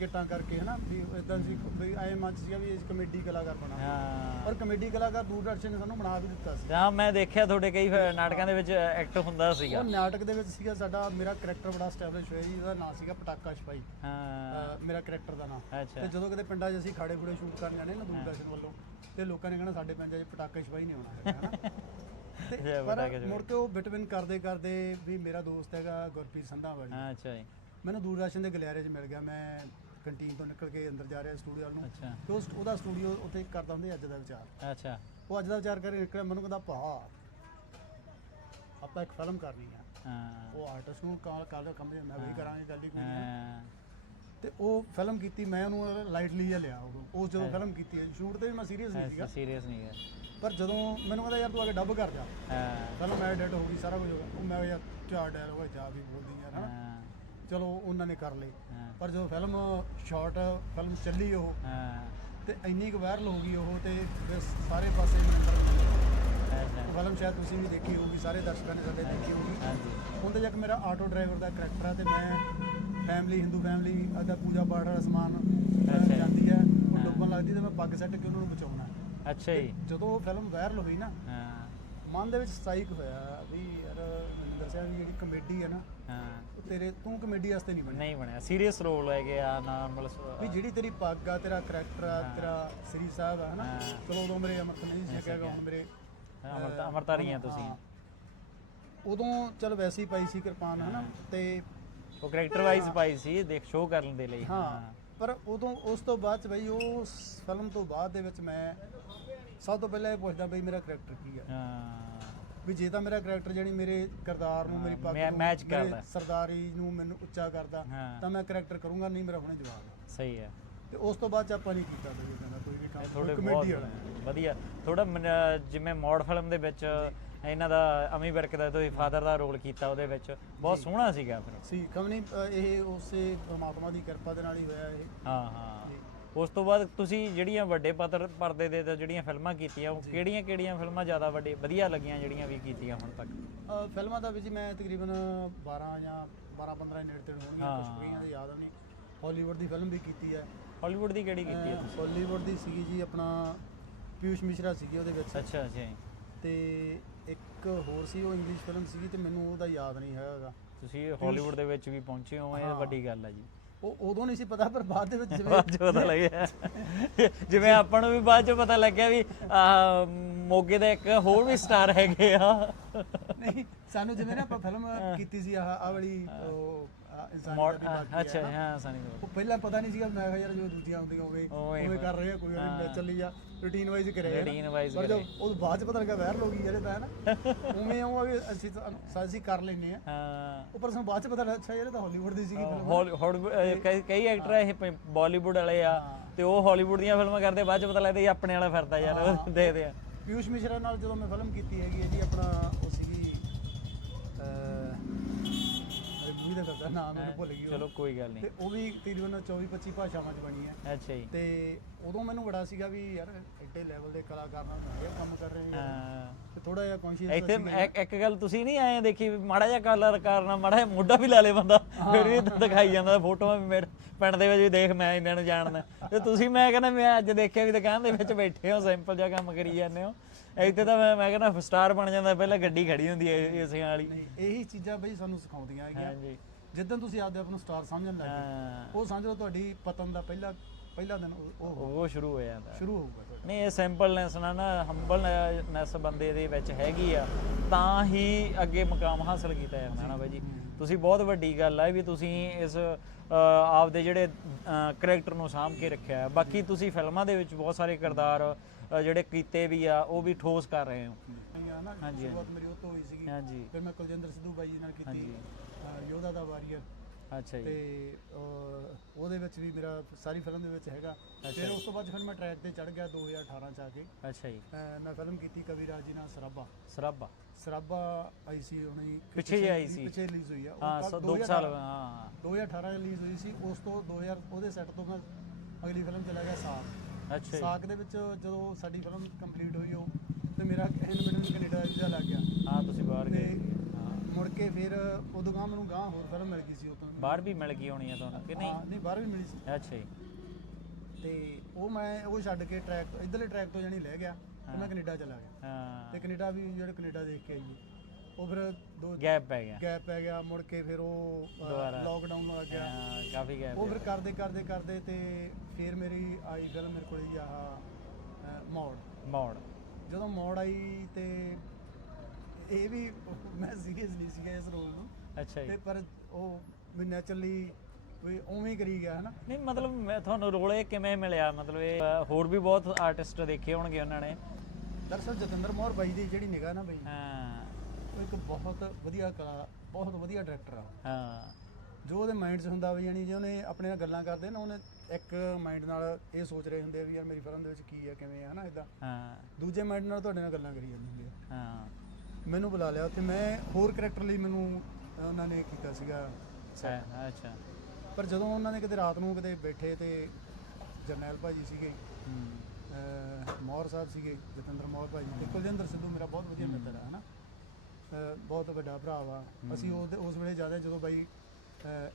ਸਕਿੱਟਾਂ ਕਰਕੇ ਹਨਾ ਵੀ ਇਦਾਂ ਸੀ ਵੀ ਐ ਮੱਚ ਸੀਗਾ ਵੀ ਇਸ ਕਮੇਡੀ ਕਲਾਕਾਰ ਬਣਾ। ਹਾਂ। ਪਰ ਕਮੇਡੀ ਕਲਾਕਾਰ ਦੂਰਦਰਸ਼ਨ ਨੇ ਸਾਨੂੰ ਬਣਾ ਵੀ ਦਿੱਤਾ ਸੀ। ਜਾਂ ਮੈਂ ਦੇਖਿਆ ਤੁਹਾਡੇ ਕਈ ਫਿਰ ਨਾਟਕਾਂ ਦੇ ਵਿੱਚ ਐਕਟ ਹੁੰਦਾ ਸੀਗਾ। ਉਹ ਨਾਟਕ ਦੇ ਵਿੱਚ ਸੀਗਾ ਸਾਡਾ ਮੇਰਾ ਕੈਰੈਕਟਰ ਬੜਾ ਸਟੈਬਲਿਸ਼ ਹੋਇਆ ਜੀ ਉਹਦਾ ਨਾਮ ਸੀਗਾ ਪਟਾਕਾ ਸਿਪਾਹੀ। ਹਾਂ। ਅਹ ਮੇਰਾ ਕੈਰੈਕਟਰ ਦਾ ਨਾਮ ਅੱਛਾ। ਤੇ ਜਦੋਂ ਕਿਤੇ ਪਿੰਡਾਂ 'ਚ ਅਸੀਂ ਖਾੜੇ ਖੂੜੇ ਸ਼ੂਟ ਕਰਨ ਜਾਂਦੇ ਨਾ ਦੂਰਦਰਸ਼ਨ ਵੱਲੋਂ ਤੇ ਲੋਕਾਂ ਨੇ ਕਹਿਣਾ ਸਾਡੇ ਪਿੰਡ 'ਚ ਪਟਾਕਾ ਸਿਪਾਹੀ ਨਹੀਂ ਆਉਣਾ ਹੈਗਾ ਹਨਾ। ਤੇ ਅੱਛਾ, ਪਰ ਮੁੜ ਕੇ ਉਹ ਬਿਟਵਿਨ ਕਰਦੇ ਕਰਦੇ ਵੀ ਮੇਰਾ ਦੋਸਤ ਹੈਗਾ ਗੁਰਪ੍ਰੀਤ ਸੰਧਾ ਵਾਲੀ ਹਾਂ ਅੱਛਾ ਜੀ। ਮੈਨੂੰ ਦੂਰਦਰਸ਼ਨ ਦੇ ਗਲਿਆਰੇ 'ਚ ਮਿਲ ਗਿਆ ਮੈਂ ਕੰਟੀਨ ਤੋਂ ਨਿਕਲ ਕੇ ਅੰਦਰ ਜਾ ਰਿਹਾ ਸਟੂਡੀਓ ਵੱਲ ਨੂੰ। ਅੱਛਾ। ਤੇ ਉਸ ਉਹਦਾ ਸਟੂਡੀਓ ਉੱਥੇ ਕਰਦਾ ਹੁੰਦੇ ਅੱਜ ਦਾ ਵਿਚਾਰ। ਅੱਛਾ। ਉਹ ਅੱਜ ਦਾ ਵਿਚਾਰ ਕਰਕੇ ਨਿਕਲਿਆ ਮੈਨੂੰ ਕਹਿੰਦਾ ਭਾ ਆਪਾਂ ਇੱਕ ਫਿਲਮ ਕਰਨੀ ਆ। ਹਾਂ। ਉਹ ਆਰਟਿਸਟ ਨੂੰ ਕਾਲ ਕਾਲ ਕੰਮ ਦੇ ਮੈਂ ਵੀ ਕਰਾਂਗੇ ਗੱਲ ਹੀ ਕੋਈ ਨਹੀਂ ਤੇ ਉਹ ਫਿਲਮ ਕੀਤੀ ਮੈਂ ਉਹਨੂੰ ਲਾਈਟਲੀ ਜਿਹਾ ਲਿਆ ਉਹ ਜਦੋਂ ਫਿਲਮ ਕੀਤੀ ਸ਼ੂਟ ਤੇ ਵੀ ਮੈਂ ਸੀਰੀਅਸ ਨਹੀਂ ਸੀਗਾ। ਸੀਰੀਅਸ ਨਹੀਂ ਹੈ। ਪਰ ਜਦੋਂ ਮੈਨੂੰ ਕਹਿੰਦਾ ਯਾਰ ਤੂੰ ਕੇ ਡੱਬ ਕਰ ਜਾ। ਹਾਂ। ਫਿਲਮ ਐਡਿਟ ਹੋ ਗਈ ਸਾਰਾ ਕੁਝ ਹੋ ਗਿਆ। ਉਹ ਮੈਂ ਯਾਰ ਚਾਰ ਡਾਇਲੋਗ ਜਾ ਵੀ ਬੋਲਦੀ ਯਾਰ ਹਨਾ? ਹਾਂ, ਚਲੋ ਉਹਨਾਂ ਨੇ ਕਰ ਲਈ ਹਾਂ, ਪਰ ਜਦੋਂ ਫਿਲਮ ਸ਼ਾਰਟ ਫਿਲਮ ਚੱਲੀ ਉਹ ਹਾਂ। ਤੇ ਇੰਨੀ ਕੁ ਵਾਇਰਲ ਹੋ ਗਈ ਉਹ ਤੇ ਫਿਰ ਸਾਰੇ ਪਾਸੇ ਅੱਛਾ, ਫਿਲਮ ਸ਼ਾਇਦ ਤੁਸੀਂ ਵੀ ਦੇਖੀ ਹੋਊਗੀ ਸਾਰੇ ਦਰਸ਼ਕਾਂ ਨੇ ਸਾਡੇ ਦੇਖੀ ਹੋਊਗੀ। ਹਾਂਜੀ। ਉਹਦੇ ਜੱਕ ਮੇਰਾ ਆਟੋ ਡਰਾਈਵਰ ਦਾ ਕਰੈਕਟਰ ਆ ਤੇ ਮੈਂ ਫੈਮਿਲੀ ਹਿੰਦੂ ਫੈਮਿਲੀ ਅਦਾ ਪੂਜਾ ਪਾਠ ਵਾਲਾ ਸਮਾਨ ਅਹ, ਅੱਛਾ। ਜਾਂਦੀ ਹੈ ਉਹ ਹਾਂ। ਡੁੱਬਣ ਲੱਗਦੀ ਤੇ ਮੈਂ ਪੱਗ ਸੱਟ ਕੇ ਉਹਨਾਂ ਨੂੰ ਬਚਾਉਣਾ। ਅੱਛਾ ਜੀ। ਜਦੋਂ ਉਹ ਫਿਲਮ ਵਾਇਰਲ ਹੋਈ ਨਾ ਹਾਂ। ਮਨ ਦੇ ਵਿੱਚ ਸਟ੍ਰਾਈਕ ਹੋਇਆ ਵੀ ਯਾਰ ਮੈਨੂੰ ਦੱਸਿਆ ਵੀ ਜਿਹੜੀ ਕਮੇਡੀ ਹੈ ਨਾ ਹਾਂ। ਤੇਰੇ ਤੂੰ ਕਮੇਡੀ ਵਾਸਤੇ ਨਹੀਂ ਬਣਿਆ? ਨਹੀਂ ਬਣਿਆ। ਸੀਰੀਅਸ ਰੋਲ ਹੈ ਗਿਆ ਨਾਰਮਲ ਵੀ ਜਿਹੜੀ ਤੇਰੀ ਪੱਗ ਆ ਤੇਰਾ ਕਰੈਕਟਰ ਆ ਤੇਰਾ ਸ੍ਰੀ ਸਾਹਿਬ ਆ ਹਨਾ। ਚਲੋ ਉਦੋਂ ਮੇਰੇ ਅਮਰਤ ਨਹੀਂ ਸੀ ਕਿਹਾ ਹੁਣ ਮੇਰੇ ਅਮਰਤ ਅਮਰਤਾਰੀਆਂ ਤੁਸੀਂ। ਹਾਂ। ਉਦੋਂ ਚਲ ਵੈਸੇ ਹੀ ਪਾਈ ਸੀ ਕਿਰਪਾਨ ਹਨਾ? ਤੇ ਉਹ ਕੈਰੈਕਟਰ ਵਾਈਜ਼ ਪਾਈ ਸੀ ਦੇਖ ਸ਼ੋਅ ਕਰਨ ਦੇ ਲਈ। ਹਾਂ ਪਰ ਉਦੋਂ ਉਸ ਤੋਂ ਬਾਅਦ ਚ ਬਈ ਉਸ ਫਿਲਮ ਤੋਂ ਬਾਅਦ ਦੇ ਵਿੱਚ ਮੈਂ ਸਭ ਤੋਂ ਪਹਿਲਾਂ ਇਹ ਪੁੱਛਦਾ ਬਈ ਮੇਰਾ ਕਰੈਕਟਰ ਕੀ ਆ? ਹਾਂ। ਵੀ ਜੇ ਤਾਂ ਮੇਰਾ ਕਰੈਕਟਰ ਜਿਹੜੀ ਮੇਰੇ ਕਿਰਦਾਰ ਨੂੰ ਮੇਰੀ ਪੱਗ ਨੂੰ, ਮੇਰੇ ਕਰਦਾ। ਸਰਦਾਰੀ ਨੂੰ ਮੈਨੂੰ ਉੱਚਾ ਕਰਦਾ। ਤਾਂ ਮੈਂ ਕਰੈਕਟਰ ਕਰੂੰਗਾ ਨਹੀਂ ਮੇਰਾ ਹੁਣੇ ਜਵਾਬ। ਸਹੀ ਹੈ ਤੇ ਉਸ ਤੋਂ ਬਾਅਦ ਚ ਆਪਾਂ ਨਹੀਂ ਕੀਤਾ ਬਈ ਕਹਿੰਦਾ ਕੋਈ ਵੀ ਕੰਮ ਕਮੇਡੀ ਵਾਲਾ। ਵਧੀਆ। ਥੋੜਾ ਜਿਵੇਂ ਮੋਡ ਫਿਲਮ ਦੇ ਵਿੱਚ ਇਹਨਾਂ ਦਾ ਅਮੀ ਵਿਰਕ ਦਾ ਤੁਸੀਂ ਫਾਦਰ ਦਾ ਰੋਲ ਕੀਤਾ ਉਹਦੇ ਵਿੱਚ। ਬਹੁਤ ਸੋਹਣਾ ਸੀਗਾ ਫਿਰ। ਸੀ ਕਮਨੀ ਇਹ ਉਸੇ ਪਰਮਾਤਮਾ ਦੀ ਕਿਰਪਾ ਦੇ ਨਾਲ ਹੀ ਹੋਇਆ ਇਹ। ਹਾਂ ਹਾਂ। ਉਸ ਤੋਂ ਬਾਅਦ ਤੁਸੀਂ ਜਿਹੜੀਆਂ ਵੱਡੇ ਪੱਧਰ ਪਰਦੇ ਦੇ ਤੇ ਜਿਹੜੀਆਂ ਫਿਲਮਾਂ ਕੀਤੀਆਂ ਉਹ ਕਿਹੜੀਆਂ ਕਿਹੜੀਆਂ ਫਿਲਮਾਂ ਜ਼ਿਆਦਾ ਵੱਡੇ ਵਧੀਆ ਲੱਗੀਆਂ ਜਿਹੜੀਆਂ ਵੀ ਕੀਤੀਆਂ ਹੁਣ ਤੱਕ? ਅ, ਫਿਲਮਾਂ ਦਾ ਵਿੱਚ ਮੈਂ ਤਕਰੀਬਨ 12 ਜਾਂ 12 15 ਨੇੜੇ ਤੇੜੇ ਹੋਣਗੀਆਂ ਕੁਝ। ਕਈਆਂ ਦੇ ਯਾਦ ਨਹੀਂ। ਹਾਲੀਵੁੱਡ ਦੀ ਫਿਲਮ ਵੀ ਕੀਤੀ ਹੈ। ਹਾਲੀਵੁੱਡ ਦੀ ਕਿਹੜੀ ਕੀਤੀ ਹੈ ਹਾਲੀਵੁੱਡ ਦੀ ਸੀਗੀ ਜੀ ਆਪਣਾ ਪਿਊਸ਼ ਮਿਸ਼ਰਾ ਸੀਗੀ ਉਹਦੇ ਵਿੱਚ। ਅੱਛਾ ਅੱਛਾ ਜੀ। ਤੇ ਇੱਕ ਹੋਰ ਸੀ ਉਹ ਇੰਗਲਿਸ਼ ਫਿਲਮ ਸੀਗੀ ਤੇ ਮੈਨੂੰ ਉਹਦਾ ਯਾਦ ਨਹੀਂ ਹੈਗਾ। ਤੁਸੀਂ ਹਾਲੀਵੁੱਡ ਦੇ ਵਿੱਚ ਵੀ ਪਹੁੰਚੇ ਹੋ ਇਹ ਹਾਂ। ਵੱਡੀ ਗੱਲ ਹੈ ਜੀ। ਉਹ ਉਦੋਂ ਨਹੀਂ ਸੀ ਪਤਾ ਪਰ ਬਾਅਦ ਦੇ ਵਿੱਚ ਜਿਵੇਂ ਬਾਅਦ ਚ ਪਤਾ ਲੱਗਿਆ ਜਿਵੇਂ ਆਪਾਂ ਨੂੰ ਵੀ ਬਾਅਦ ਚ ਪਤਾ ਲੱਗਿਆ ਵੀ ਆਹ, ਮੋਗੇ ਦਾ ਇੱਕ ਹੋਰ ਵੀ ਸਟਾਰ ਹੈਗੇ ਆ। ਨਹੀਂ ਸਾਨੂੰ ਜਿਵੇਂ ਨਾ ਆਪਾਂ ਫਿਲਮ ਕੀਤੀ ਸੀ ਆਹ ਆਹ ਵਾਲੀ ਉਹ ਆਹ ਇਨਸਾਨੀਅਤ ਮੋੜ ਦੀ ਬਾਕੀ ਹੈ ਅੱਛਾ ਨਾ। ਹਾਂ ਸਨੀ ਦਿਓਲ। ਉਹ ਪਹਿਲਾਂ ਪਤਾ ਨਹੀਂ ਸੀਗਾ ਮੈਂ ਕਿਹਾ ਯਾਰ ਜੋ ਦੂਜੀਆਂ ਹੁੰਦੀਆਂ ਹੋਵੇ ਉਵੇਂ ਉਵੇਂ ਕਰ ਰਹੇ ਆ ਕੋਈ ਗੱਲ ਨਹੀਂ ਚੱਲੀ ਜਾ ਰੂਟੀਨ ਵਾਈਜ਼ ਕਰਿਆ Routine wise ਪਰ ਜਦ ਉਹ ਬਾਅਦ ਚ ਪਤਾ ਲੱਗਾ ਵਾਇਰਲ ਹੋ ਗਈ ਜਿਹੜੇ ਤਾਂ ਹੈ ਨਾ। ਉਵੇਂ ਉਹ ਆ ਵੀ ਅਸੀਂ ਤਾਂ ਅਸੀਂ ਕਰ ਲੈਨੇ ਆ। ਹਾਂ। ਉੱਪਰ ਸਾਨੂੰ ਬਾਅਦ ਚ ਪਤਾ ਲੱਗਾ ਅੱਛਾ ਯਾਰ ਇਹ ਤਾਂ ਹਾਲੀਵੁੱਡ ਦੀ ਸੀਗੀ ਫਿਲਮ ਹਾਲ- ਹਾਲੀਵੁੱਡ ਅਹ, ਕਈ ਐਕਟਰ ਇਹ ਬਾਲੀਵੁੱਡ ਵਾਲੇ ਆ। ਤੇ ਉਹ ਹਾਲੀਵੁੱਡ ਦੀਆਂ ਫਿਲਮਾਂ ਕਰਦੇ ਬਾਅਦ ਚ ਪਤਾ ਲੱਗਦਾ ਇਹ ਆਪਣੇ ਵਾਲਾ ਫਿਰਦਾ ਯਾਰ ਦੇਖਦੇ ਆ। ਪਿਊਸ਼ ਮਿਸ਼ਰਾ ਨਾਲ ਜਦੋਂ ਮੈਂ ਫਿਲਮ ਕੀਤੀ ਹੈਗੀ ਹੈ ਜੀ ਆਪਣਾ 24 ਦਾ ਕਰਦਾ ਨਾਮ ਮੈਨੂੰ ਭੁੱਲ ਗਈ ਚਲੋ ਕੋਈ ਗੱਲ ਨਹੀਂ। ਤੇ ਉਹ ਵੀ ਤਕਰੀਬਨ 24 25 ਭਾਸ਼ਾਵਾਂ 'ਚ ਬਣੀ ਹੈ ਅੱਛਾ ਜੀ। ਤੇ ਉਦੋਂ ਮੈਨੂੰ ਬੜਾ ਸੀਗਾ ਵੀ ਯਾਰ ਐਡੇ ਲੈਵਲ ਦੇ ਕਲਾਕਾਰ ਨਾਲ ਇਹ ਕੰਮ ਕਰ ਰਹੇ ਹਾਂ ਹਾਂ। ਤੇ ਥੋੜਾ ਜਿਹਾ ਕੌਨਸ਼ੀਅਸ ਇੱਥੇ ਇੱਕ- ਗੱਲ ਤੁਸੀਂ ਨਹੀਂ ਆਏ ਦੇਖੀ ਮਾੜਾ ਜਿਹਾ ਕਲਰ ਕਰਨਾ ਮਾੜਾ ਜਿਹਾ ਮੋਢਾ ਵੀ ਲਾ ਲੇ ਬੰਦਾ ਫਿਰ ਵੀ ਦਿਖਾਈ ਜਾਂਦਾ ਫੋਟੋਆਂ ਵੀ ਮੇਰੇ ਪਿੰਡ ਦੇ ਵਿੱਚ ਵੀ ਦੇਖ ਮੈਂ ਇਹਨਾਂ ਨੂੰ ਜਾਣਦਾ। ਤੇ ਤੁਸੀਂ ਮੈਂ ਕਹਿੰਦਾ ਮੈਂ ਅੱਜ ਦੇਖਿਆ ਵੀ ਦੁਕਾਨ ਦੇ ਵਿੱਚ ਬੈਠੇ ਹੋ ਸਿੰਪਲ ਜਿਹਾ ਕੰਮ ਕਰੀ ਜਾਂਦੇ ਹੋ। ਇੱਥੇ ਤਾਂ ਮੈਂ ਮੈਂ ਕਹਿੰਦਾ ਸਟਾਰ ਬਣ ਜਾਂਦਾ ਪਹਿਲਾਂ ਗੱਡੀ ਖੜੀ ਹੁੰਦੀ ਹੈ ਏਸੀਆਂ ਵਾਲੀ। ਨਹੀਂ ਇਹੀ ਚੀਜ਼ਾਂ ਬਈ ਸਾਨੂੰ ਸਿਖਾਉਂਦੀਆਂ ਹੈਗੀਆਂ। ਹਾਂਜੀ। ਜਿੱਦਾਂ ਤੁਸੀਂ ਆਪਦੇ ਆਪ ਨੂੰ ਸਟਾਰ ਸਮਝਣ ਲੱਗ ਗਏ ਹਾਂ। ਉਹ ਸਮਝੋ ਤੁਹਾਡੀ ਪਤਨ ਦਾ ਪਹਿਲਾ ਪਹਿਲਾ ਦਿਨ ਉਹ- ਉਹ ਉਹ ਸ਼ੁਰੂ ਹੋ ਜਾਂਦਾ। ਸ਼ੁਰੂ ਹੋਊਗਾ ਤੁਹਾਡਾ। ਨਹੀਂ ਇਹ ਸਿੰਪਲਨੈਸ ਨਾਲ ਨਾ ਹੰਬਲਨੈਸ ਬੰਦੇ ਦੇ ਵਿੱਚ ਹੈਗੀ ਆ ਤਾਂ ਹੀ ਅੱਗੇ ਮਕਾਮ ਹਾਸਲ ਕੀਤਾ ਜਾਂਦਾ ਨਾ ਬਾਈ ਜੀ? ਤੁਸੀਂ ਬਹੁਤ ਵੱਡੀ ਗੱਲ ਆ ਵੀ ਤੁਸੀਂ ਇਸ ਆਪਦੇ ਜਿਹੜੇ ਕਰੈਕਟਰ ਨੂੰ ਸਾਂਭ ਕੇ ਰੱਖਿਆ। ਹੈ। ਬਾਕੀ ਤੁਸੀਂ ਫਿਲਮਾਂ ਦੇ ਵਿੱਚ ਬਹੁਤ ਸਾਰੇ ਕਿਰਦਾਰ ਜਿਹੜੇ ਕੀਤੇ ਵੀ ਆ ਉਹ ਵੀ ਠੋਸ ਕਰ ਰਹੇ ਹੋ। ਹਾਂਜੀ, ਸ਼ੁਰੂਆਤ ਮੇਰੀ ਉਹ ਤੋਂ ਹੋਈ ਸੀਗੀ। ਹਾਂਜੀ। ਫਿਰ ਮੈਂ ਕੁਲਜਿੰਦਰ ਸਿੱਧੂ ਬਾਈ ਜੀ ਨਾਲ ਕੀਤੀ। ਯੋਧਾ ਦਾ ਵਾਰੀਅਰ। ਅੱਛਾ ਤੇ ਜੀ ਅਹ, ਉਹਦੇ ਵਿੱਚ ਵੀ ਮੇਰਾ ਸਾਰੀ ਫਿਲਮ ਦੇ ਵਿੱਚ ਹੈਗਾ। ਫਿਰ ਉਸ ਤੋਂ ਬਾਅਦ ਫਿਰ ਮੈਂ ਟਰੈਕ ਤੇ ਚੜ ਗਿਆ 2018 ਚ ਆ ਕੇ। ਅੱਛਾ ਜੀ। ਮੈਂ ਫਿਲਮ ਕੀਤੀ ਕਵੀ ਰਾਜ ਜੀ ਨਾਲ ਸਰਾਬਾ ਸਰਾਬਾ ਸਰਾਬਾ ਆਈ ਸੀ ਹੁਣੀ ਪਿੱਛੇ ਜਿਹੇ ਆਈ ਸੀ। ਪਿੱਛੇ ਰਿਲੀਜ਼ ਹੋਈ ਆ। ਹਾਂ ਕੱਲ੍ਹ ਸੋ ਦੋ ਕੁ ਸਾਲ 2018 ਹਾਂ। 2018 ਰਿਲੀਜ਼ ਹੋਈ ਸੀ। ਉਸ ਤੋਂ 2000 ਉਹਦੇ ਸੈੱਟ ਤੋਂ ਮੈਂ ਅਗਲੀ ਫਿਲਮ ਚਲਾ ਗਿਆ ਸਾਗ ਅੱਛਾ ਜੀ। ਸਾਗ ਦੇ ਵਿੱਚ ਜਦੋਂ ਸਾਡੀ ਫਿਲਮ ਕੰਪਲੀਟ ਹੋਈ ਉਹ ਤੇ ਮੇਰਾ ਇੰਡੀਪੈਂਡੈਂਟ ਕੈਨੇਡਾ ਵੀਜ਼ਾ ਲੱਗ ਗਿਆ। ਹਾਂ ਤੁਸੀਂ ਬਾਹਰ ਗਏ। ਤੇ ਸੀਗੇ। ਹਾਂ। ਮੁੜ ਕੇ ਫਿਰ ਉਦੋਂ ਗਾਂ ਮੈਨੂੰ ਗਾਂ ਹੋਰ ਫਿਲਮ ਮਿਲ ਗਈ ਸੀ ਉਦੋਂ ਬਾਹਰ ਵੀ ਮਿਲ ਗਈ ਹੋਣੀ ਆ ਤੁਹਾਨੂੰ ਕਿ ਨਹੀਂ? ਨਹੀਂ ਬਾਹਰ ਵੀ ਮਿਲੀ ਸੀ। ਅੱਛਾ ਜੀ। ਤੇ ਉਹ ਮੈਂ ਉਹ ਛੱਡ ਕੇ ਟਰੈਕ ਇਧਰਲੇ ਟਰੈਕ ਤੋਂ ਜਾਨੀ ਲੈ ਗਿਆ ਤੇ ਮੈਂ ਕੈਨੇਡਾ ਚਲਾ ਗਿਆ। ਹਾਂ। ਤੇ ਕੈਨੇਡਾ ਵੀ ਜਿਹੜੇ ਕੈਨੇਡਾ ਦੇਖ ਕੇ ਆਈਏ ਉਹ ਫਿਰ ਦੋ ਗੈਪ ਪੈ ਗਿਆ। ਗੈਪ ਪੈ ਗਿਆ ਮੁੜ ਕੇ ਫਿਰ ਉਹ ਦੁਬਾਰਾ। ਲੋਕਡਾਊਨ ਲੱਗ ਗਿਆ। ਹਾਂ, ਕਾਫੀ ਗੈਪ ਉਹ ਫਿਰ ਕਰਦੇ ਕਰਦੇ ਕਰਦੇ ਤੇ ਫਿਰ ਮੇਰੀ ਆਈ ਫਿਲਮ ਮੇਰੇ ਕੋਲ ਜੀ ਆਹ ਮੋੜ। ਮੋੜ। ਜਦੋਂ ਮੋੜ ਆਈ ਤੇ ਇਹ ਵੀ ਮੈਂ ਸੀਰੀਅਸ ਨਹੀਂ ਸੀਗਾ ਇਸ ਰੋਲ ਨੂੰ। ਅੱਛਾ ਤੇ ਪਰ ਉਹ ਵੀ ਨੈਚੁਰਲੀ ਵੀ ਉਵੇਂ ਹੀ ਕਰੀ ਗਿਆ ਹਨਾ? ਨਹੀਂ ਮਤਲਬ ਮੈਂ ਤੁਹਾਨੂੰ ਰੋਲ ਇਹ ਕਿਵੇਂ ਮਿਲਿਆ? ਮਤਲਬ ਇਹ ਅ, ਹੋਰ ਵੀ ਬਹੁਤ ਆਰਟਿਸਟ ਦੇਖੇ ਹੋਣਗੇ ਉਹਨਾਂ ਨੇ। ਦਰਅਸਲ ਜਤਿੰਦਰ ਮੋਹਰ ਬਾਈ ਦੀ ਜਿਹੜੀ ਨਿਗਾਹ ਨਾ ਬਈ। ਹਾਂ। ਉਹ ਇੱਕ ਬਹੁਤ ਵਧੀਆ ਕਲਾ ਬਹੁਤ ਵਧੀਆ ਡਾਇਰੈਕਟਰ ਆ ਹਾਂ। ਜੋ ਉਹਦੇ ਮਾਈਂਡ 'ਚ ਹੁੰਦਾ ਵੀ ਯਾਨੀ ਜੇ ਉਹਨੇ ਆਪਣੇ ਨਾਲ ਗੱਲਾਂ ਕਰਦੇ ਨਾ ਉਹਨੇ ਇੱਕ ਮਾਈਂਡ ਨਾਲ ਇਹ ਸੋਚ ਰਹੇ ਹੁੰਦੇ ਆ ਵੀ ਯਾਰ ਮੇਰੀ ਫਿਲਮ ਦੇ ਵਿੱਚ ਕੀ ਹੈ ਕਿਵੇਂ ਹੈ ਹਨਾ ਇਦਾਂ ਹਾਂ। ਦੂਜੇ ਮਾਈਂਡ ਨਾਲ ਤੁਹਾਡੇ ਨਾਲ ਗੱਲਾਂ ਕਰੀ ਜਾਂਦੇ ਹੁੰਦੇ ਆ। ਹਾਂ। ਮੈਨੂੰ ਬੁਲਾ ਲਿਆ ਉੱਥੇ ਮੈਂ ਹੋਰ ਕਰੈਕਟਰ ਲਈ ਮੈਨੂੰ ਅਹ, ਉਹਨਾਂ ਨੇ ਕੀਤਾ ਸੀਗਾ ਅੱਛਾ ਪਰ ਜਦੋਂ ਉਹਨਾਂ ਨੇ ਕਿਤੇ ਰਾਤ ਨੂੰ ਕਿਤੇ ਬੈਠੇ ਤੇ ਜਰਨੈਲ ਭਾਜੀ ਸੀਗੇ ਹੂੰ। ਅਹ, ਮੌਰ ਸਾਹਿਬ ਸੀਗੇ ਜਤਿੰਦਰ ਮੌਰ ਭਾਜੀ ਤੇ ਕੁਲਜਿੰਦਰ ਸਿੱਧੂ ਮੇਰਾ ਬਹੁਤ ਵਧੀਆ ਮਿੱਤਰ ਹੈ ਹਨਾ। ਬਹੁਤ ਵੱਡਾ ਭਰਾ ਵਾ। ਅਸੀਂ ਉਹਦੇ ਉਸ ਵੇਲੇ ਜ਼ਿਆਦਾ ਜਦੋਂ ਬਾਈ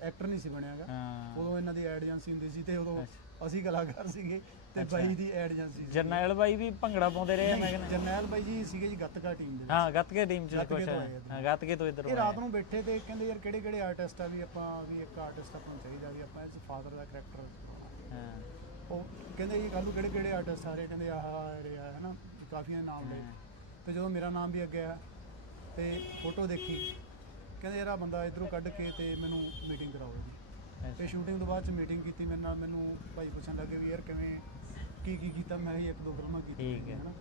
ਐਕਟਰ ਨਹੀਂ ਸੀ ਬਣਿਆਗਾ ਹਾਂ। ਉਦੋਂ ਇਹਨਾਂ ਦੀ ਐਡ ਏਜੰਸੀ ਹੁੰਦੀ ਸੀ ਤੇ ਉਦੋਂ ਅਸੀਂ ਕਲਾਕਾਰ ਸੀਗੇ ਤੇ ਬਾਈ ਦੀ ਐਡ ਏਜੰਸੀ ਸੀ ਜਰਨੈਲ ਬਾਈ ਵੀ ਭੰਗੜਾ ਪਾਉਂਦੇ ਰਹੇ ਆ, ਮੈਂ ਕਹਿੰਦਾ। ਜਰਨੈਲ ਬਾਈ ਜੀ ਸੀਗੇ ਜੀ ਗੱਤਕਾ ਟੀਮ ਦੇ। ਹਾਂ ਗੱਤਕੇ ਟੀਮ ਚ ਗੱਤਕੇ ਕੁਛ ਤੋਂ ਹੈ ਆਏ ਆ ਹਾਂ ਗੱਤਕੇ ਤੋਂ ਇੱਧਰ ਇਹ ਰਾਤ ਨੂੰ ਬੈਠੇ ਤੇ ਕਹਿੰਦੇ ਯਾਰ ਕਿਹੜੇ ਕਿਹੜੇ ਆਰਟਿਸਟ ਆ ਵੀ ਆਪਾਂ ਵੀ ਇੱਕ ਆਰਟਿਸਟ ਆਪਾਂ ਨੂੰ ਚਾਹੀਦਾ ਵੀ ਆਪਾਂ ਇਸ ਫਾਦਰ ਦਾ ਕਰੈਕਟਰ ਹਾਂ। ਉਹ ਕਹਿੰਦੇ ਜੀ ਕੱਲ੍ਹ ਨੂੰ ਕਿਹੜੇ ਕਿਹੜੇ ਆਰਟਿਸਟ ਆ ਰਹੇ ਕਹਿੰਦੇ ਆਹ ਆ ਰਹੇ ਆ ਹਨਾ? ਕਾਫੀਆਂ ਦੇ ਨਾਮ ਲਏ ਤੇ ਜਦੋਂ ਮੇਰਾ ਨਾਮ ਵੀ ਅੱਗੇ ਆ ਤੇ ਫੋਟੋ ਦੇਖੀ। ਕਹਿੰਦੇ ਯਾਰ ਆ ਬੰਦਾ ਇਧਰੋਂ ਕੱਢ ਕੇ ਤੇ ਮੈਨੂੰ ਮੀਟਿੰਗ ਕਰਾਓ ਜੀ। ਤੇ ਸ਼ੂਟਿੰਗ ਤੋਂ ਬਾਅਦ ਚ ਮੀਟਿੰਗ ਕੀਤੀ ਮੇਰੇ ਨਾਲ। ਮੈਨੂੰ ਭਾਈ ਪੁੱਛਣ ਲੱਗੇ ਵੀ ਯਾਰ ਕਿਵੇਂ ਕੀ ਕੀ ਕੀਤਾ? ਮੈਂ ਜੀ ਇੱਕ ਦੋ ਫਿਲਮਾਂ ਕੀਤੀਆਂ ਠੀਕ ਹੈ। ਹਨਾ।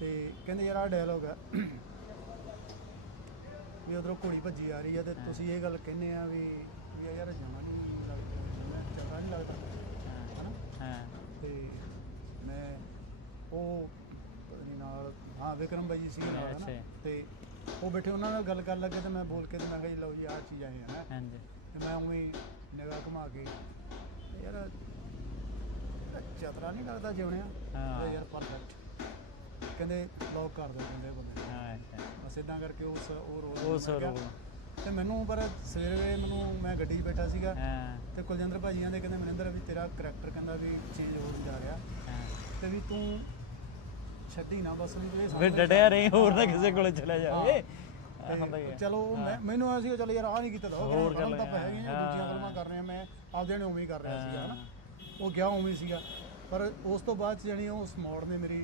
ਤੇ ਕਹਿੰਦੇ ਯਾਰ ਆ ਡਾਇਲੋਗ ਆ। ਵੀ ਉਧਰੋਂ ਘੋੜੀ ਭੱਜੀ ਆ ਰਹੀ ਆ ਤੇ ਤੁਸੀਂ ਇਹ ਗੱਲ ਕਹਿੰਦੇ ਆ ਵੀ ਵੀ ਯਾਰ ਜਾਣਾ ਨਹੀਂ ਲੱਗਦਾ ਮੈਂ ਚੰਗਾ ਨਹੀਂ ਲੱਗਦਾ। ਹਨਾ? ਹਾਂ। ਤੇ ਮੈਂ ਉਹ ਨੀ ਨਾਲ ਹਾਂ ਵਿਕਰਮ ਬਾਈ ਜੀ ਸੀਗੇ ਨਾਲ। ਹਨਾ? ਤੇ ਉਹ ਬੈਠੇ ਉਹਨਾਂ ਨਾਲ ਗੱਲ ਕਰਨ ਲੱਗੇ ਤੇ ਮੈਂ ਬੋਲ ਕੇ ਤੇ ਮੈਂ ਕਿਹਾ ਜੀ ਲਓ ਜੀ ਆਹ ਚੀਜ਼ਾਂ ਹੈ ਹਾਂਜੀ ਤੇ ਮੈਂ ਉਵੇਂ ਨਿਗਾਹ ਘੁਮਾ ਕੇ ਯਾਰ ਇਹ ਚਤਰਾ ਨਹੀਂ ਲੱਗਦਾ ਜਿਉਣਿਆ ਹਾਂ। ਯਾਰ ਪਰਫੈਕਟ ਕਹਿੰਦੇ ਲੌਕ ਕਰ ਦੋ ਕਹਿੰਦੇ ਬੰਦੇ। ਹਾਂ ਅੱਛਾ। ਬਸ ਇਦਾਂ ਕਰਕੇ ਉਸ ਉਹ ਰੋਲ ਉਸ ਗਿਆ। role। ਤੇ ਮੈਨੂੰ ਪਰ ਸਵੇਰੇ ਮੈਨੂੰ ਮੈਂ ਗੱਡੀ 'ਚ ਬੈਠਾ ਸੀਗਾ ਹਾਂ ਤੇ ਕੁਲਜਿੰਦਰ ਭਾਜੀਆਂ ਦੇ ਕਹਿੰਦੇ ਮਨਿੰਦਰ ਵੀ ਤੇਰਾ ਕਰੈਕਟਰ ਕਹਿੰਦਾ ਵੀ ਚੇਂਜ ਹੋ ਜਾ ਰਿਹਾ ਹਾਂ ਤੇ ਵੀ ਤੂੰ ਛੱਡੀ ਨਾ ਬਸ ਵੀ ਇਹ ਫਿਰ ਡੜਿਆ ਰਹੀ ਹੋਰ ਨਾ ਕਿਸੇ ਕੋਲੇ ਚਲਾ ਜਾਵੇ ਆਹ ਹੁੰਦਾ ਹੀ ਹੈ। ਚਲੋ ਮੈਂ ਮੈਨੂੰ ਐ ਸੀ ਚੱਲ ਯਾਰ ਆ ਨਹੀਂ ਕੀਤਾ ਤਾਂ ਹੋਰ ਹੋਰ ਗੱਲ ਗੱਲ ਤਾਂ। ਪੈ ਗਈਆਂ। ਦੂਜੀਆਂ ਫਿਲਮਾਂ ਕਰ ਰਹੇ ਮੈਂ ਆਪਦੇ ਨੇ ਉਵੇਂ ਹੀ ਕਰ ਰਿਹਾ ਸੀਗਾ ਹਨਾ। ਉਹ ਗਿਆ ਉਵੇਂ ਹੀ ਸੀਗਾ। ਪਰ ਉਸ ਤੋਂ ਬਾਅਦ 'ਚ ਜਾਣੀ ਉਸ ਮੋੜ ਨੇ ਮੇਰੀ